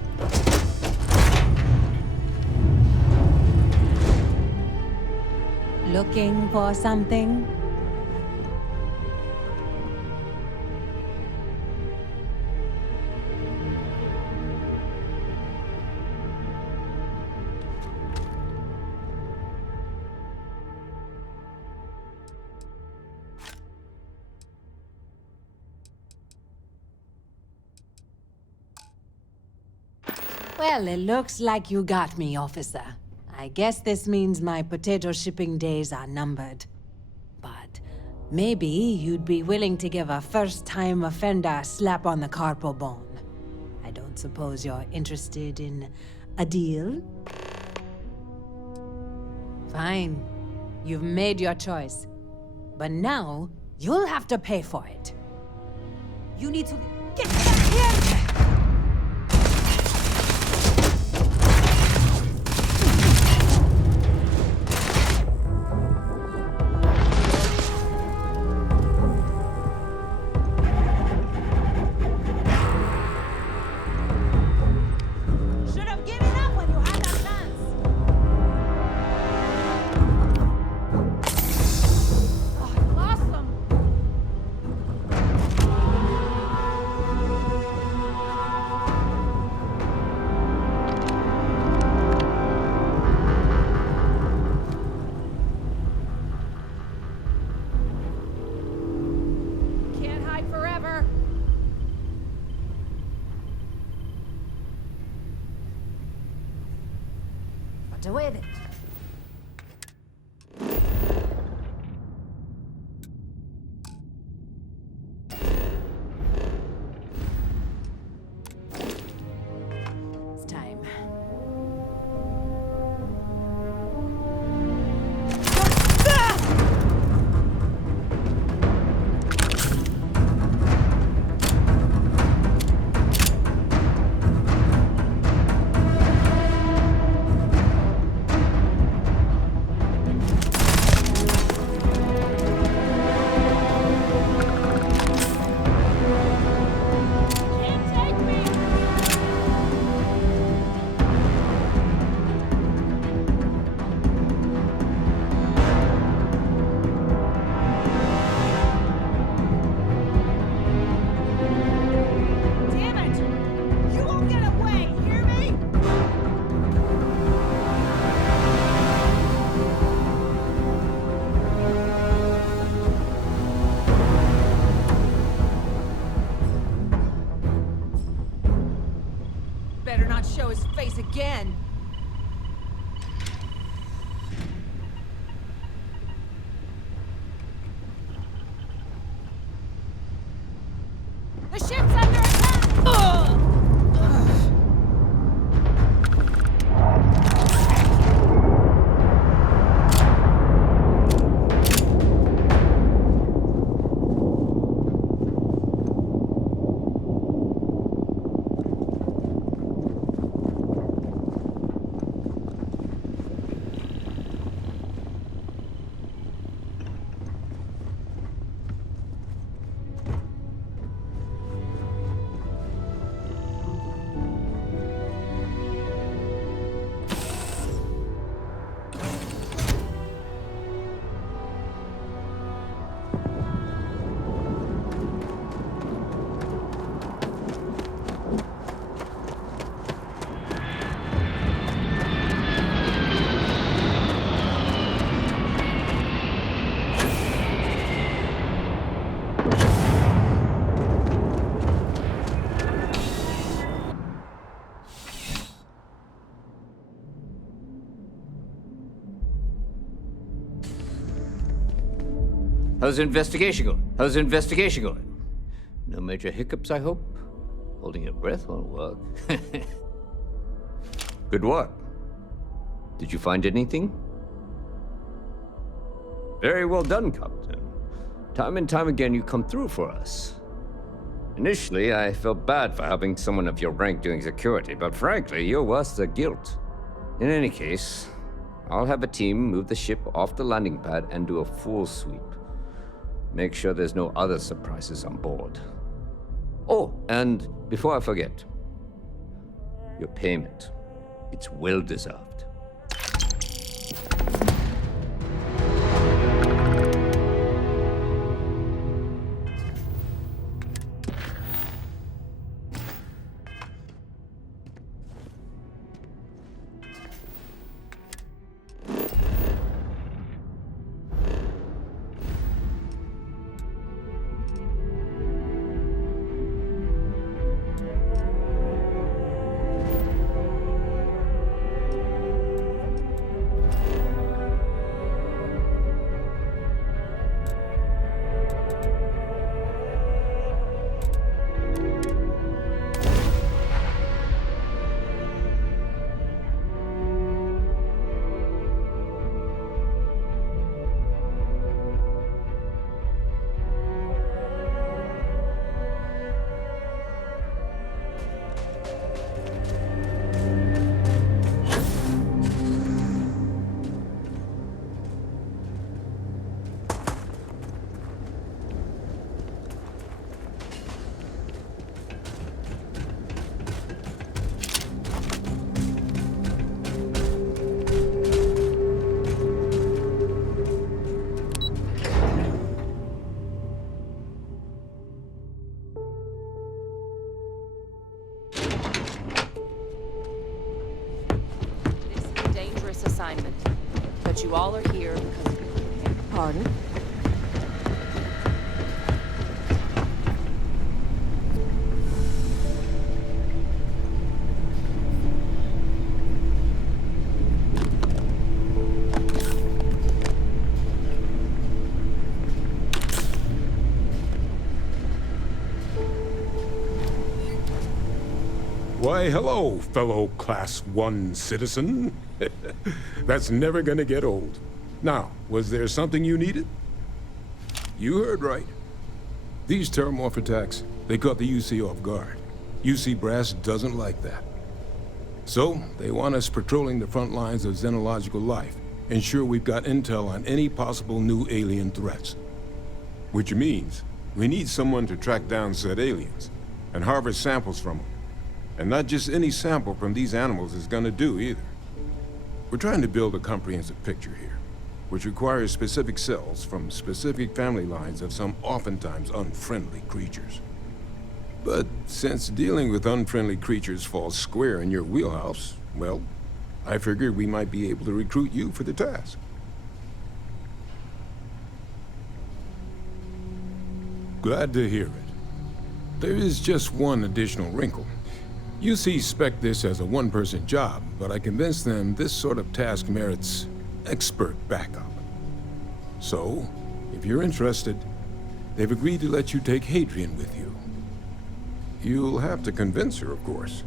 Looking for something? Well, it looks like you got me, officer. I guess this means my potato shipping days are numbered. But maybe you'd be willing to give a first-time offender a slap on the carpal bone. I don't suppose you're interested in a deal? Fine. You've made your choice. But now, you'll have to pay for it. You need to get back here! With it. It's time. show his face again. The ship's under attack! Ugh! How's the investigation going? How's the investigation going? No major hiccups, I hope? Holding your breath won't work. Good work. Did you find anything? Very well done, Captain. Time and time again, you come through for us. Initially, I felt bad for having someone of your rank doing security, but frankly, you're worse than guilt. In any case, I'll have a team move the ship off the landing pad and do a full sweep. Make sure there's no other surprises on board. Oh, and before I forget, your payment. It's well deserved. Assignment. But you all are here because of your... Pardon? Why, hello, fellow Class 1 citizen. That's never gonna get old. Now, was there something you needed? You heard right. These terramorph attacks, they caught the UC off guard. UC brass doesn't like that. So, they want us patrolling the front lines of xenological life, ensure we've got intel on any possible new alien threats. Which means, we need someone to track down said aliens, and harvest samples from them. And not just any sample from these animals is gonna do either. We're trying to build a comprehensive picture here, which requires specific cells from specific family lines of some oftentimes unfriendly creatures. But since dealing with unfriendly creatures falls square in your wheelhouse, well, I figured we might be able to recruit you for the task. Glad to hear it. There is just one additional wrinkle. UC spec'd this as a one-person job, but I convinced them this sort of task merits expert backup. So, if you're interested, they've agreed to let you take Hadrian with you. You'll have to convince her, of course,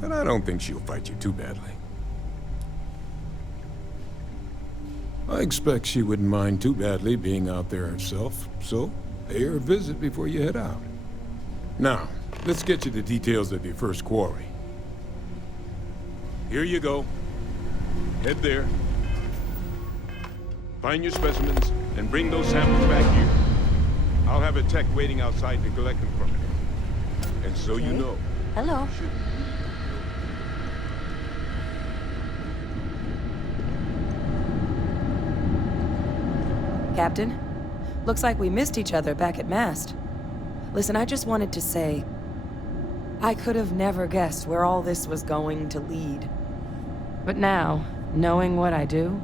but I don't think she'll fight you too badly. I expect she wouldn't mind too badly being out there herself, so pay her a visit before you head out. Now, let's get you the details of your first quarry. Here you go. Head there. Find your specimens and bring those samples back here. I'll have a tech waiting outside to collect them from you. And so you know. Hello. Captain, looks like we missed each other back at Mast. Listen, I just wanted to say, I could have never guessed where all this was going to lead. But now, knowing what I do,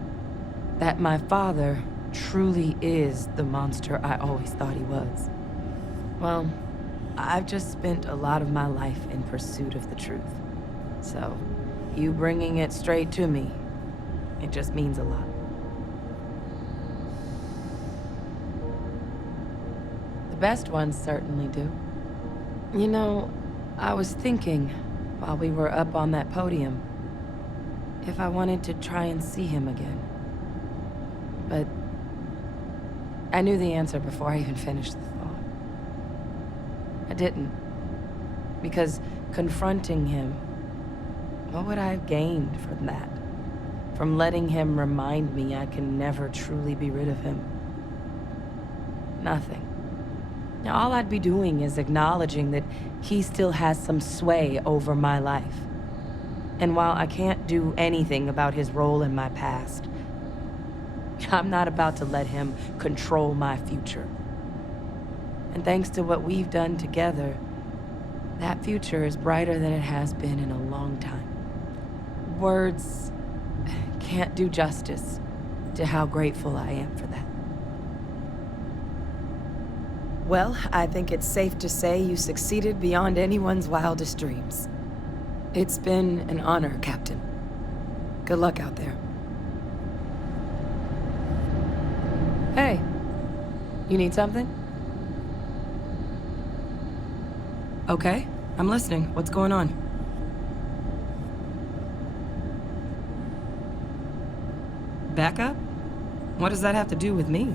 that my father truly is the monster I always thought he was. Well, I've just spent a lot of my life in pursuit of the truth. So, you bringing it straight to me, it just means a lot. The best ones certainly do. You know, I was thinking, while we were up on that podium, if I wanted to try and see him again. But I knew the answer before I even finished the thought. I didn't. Because confronting him, what would I have gained from that? From letting him remind me I can never truly be rid of him? Nothing. Now, all I'd be doing is acknowledging that he still has some sway over my life. And while I can't do anything about his role in my past, I'm not about to let him control my future. And thanks to what we've done together, that future is brighter than it has been in a long time. Words can't do justice to how grateful I am for that. Well, I think it's safe to say you succeeded beyond anyone's wildest dreams. It's been an honor, Captain. Good luck out there. Hey, you need something? Okay, I'm listening. What's going on? Backup? What does that have to do with me?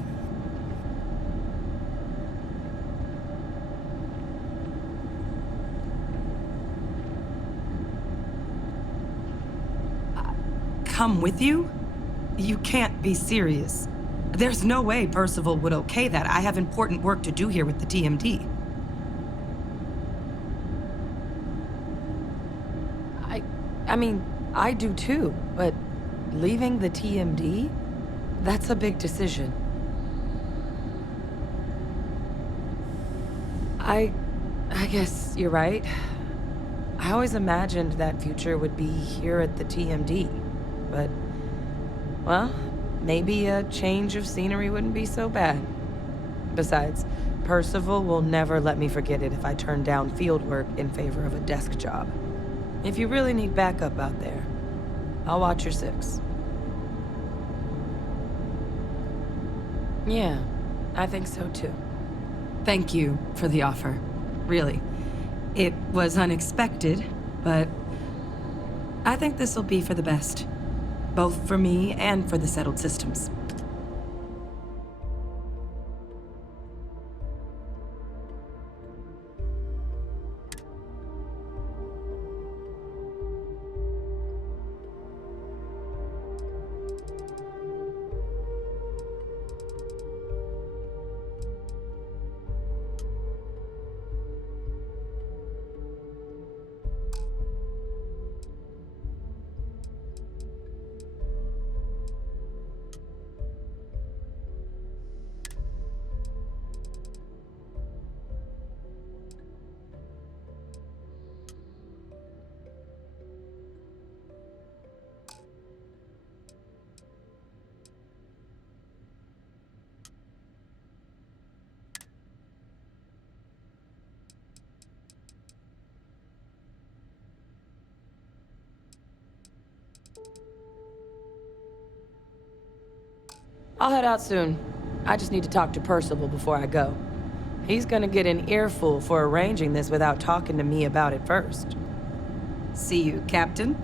Come with you? You can't be serious. There's no way Percival would okay that. I have important work to do here with the TMD. I mean, I do too, but leaving the TMD? That's a big decision. I guess you're right. I always imagined that future would be here at the TMD, but, well, maybe a change of scenery wouldn't be so bad. Besides, Percival will never let me forget it if I turn down field work in favor of a desk job. If you really need backup out there, I'll watch your six. Yeah, I think so too. Thank you for the offer. Really. It was unexpected, but I think this'll be for the best. Both for me and for the settled systems. I'll head out soon. I just need to talk to Percival before I go. He's gonna get an earful for arranging this without talking to me about it first. See you, Captain.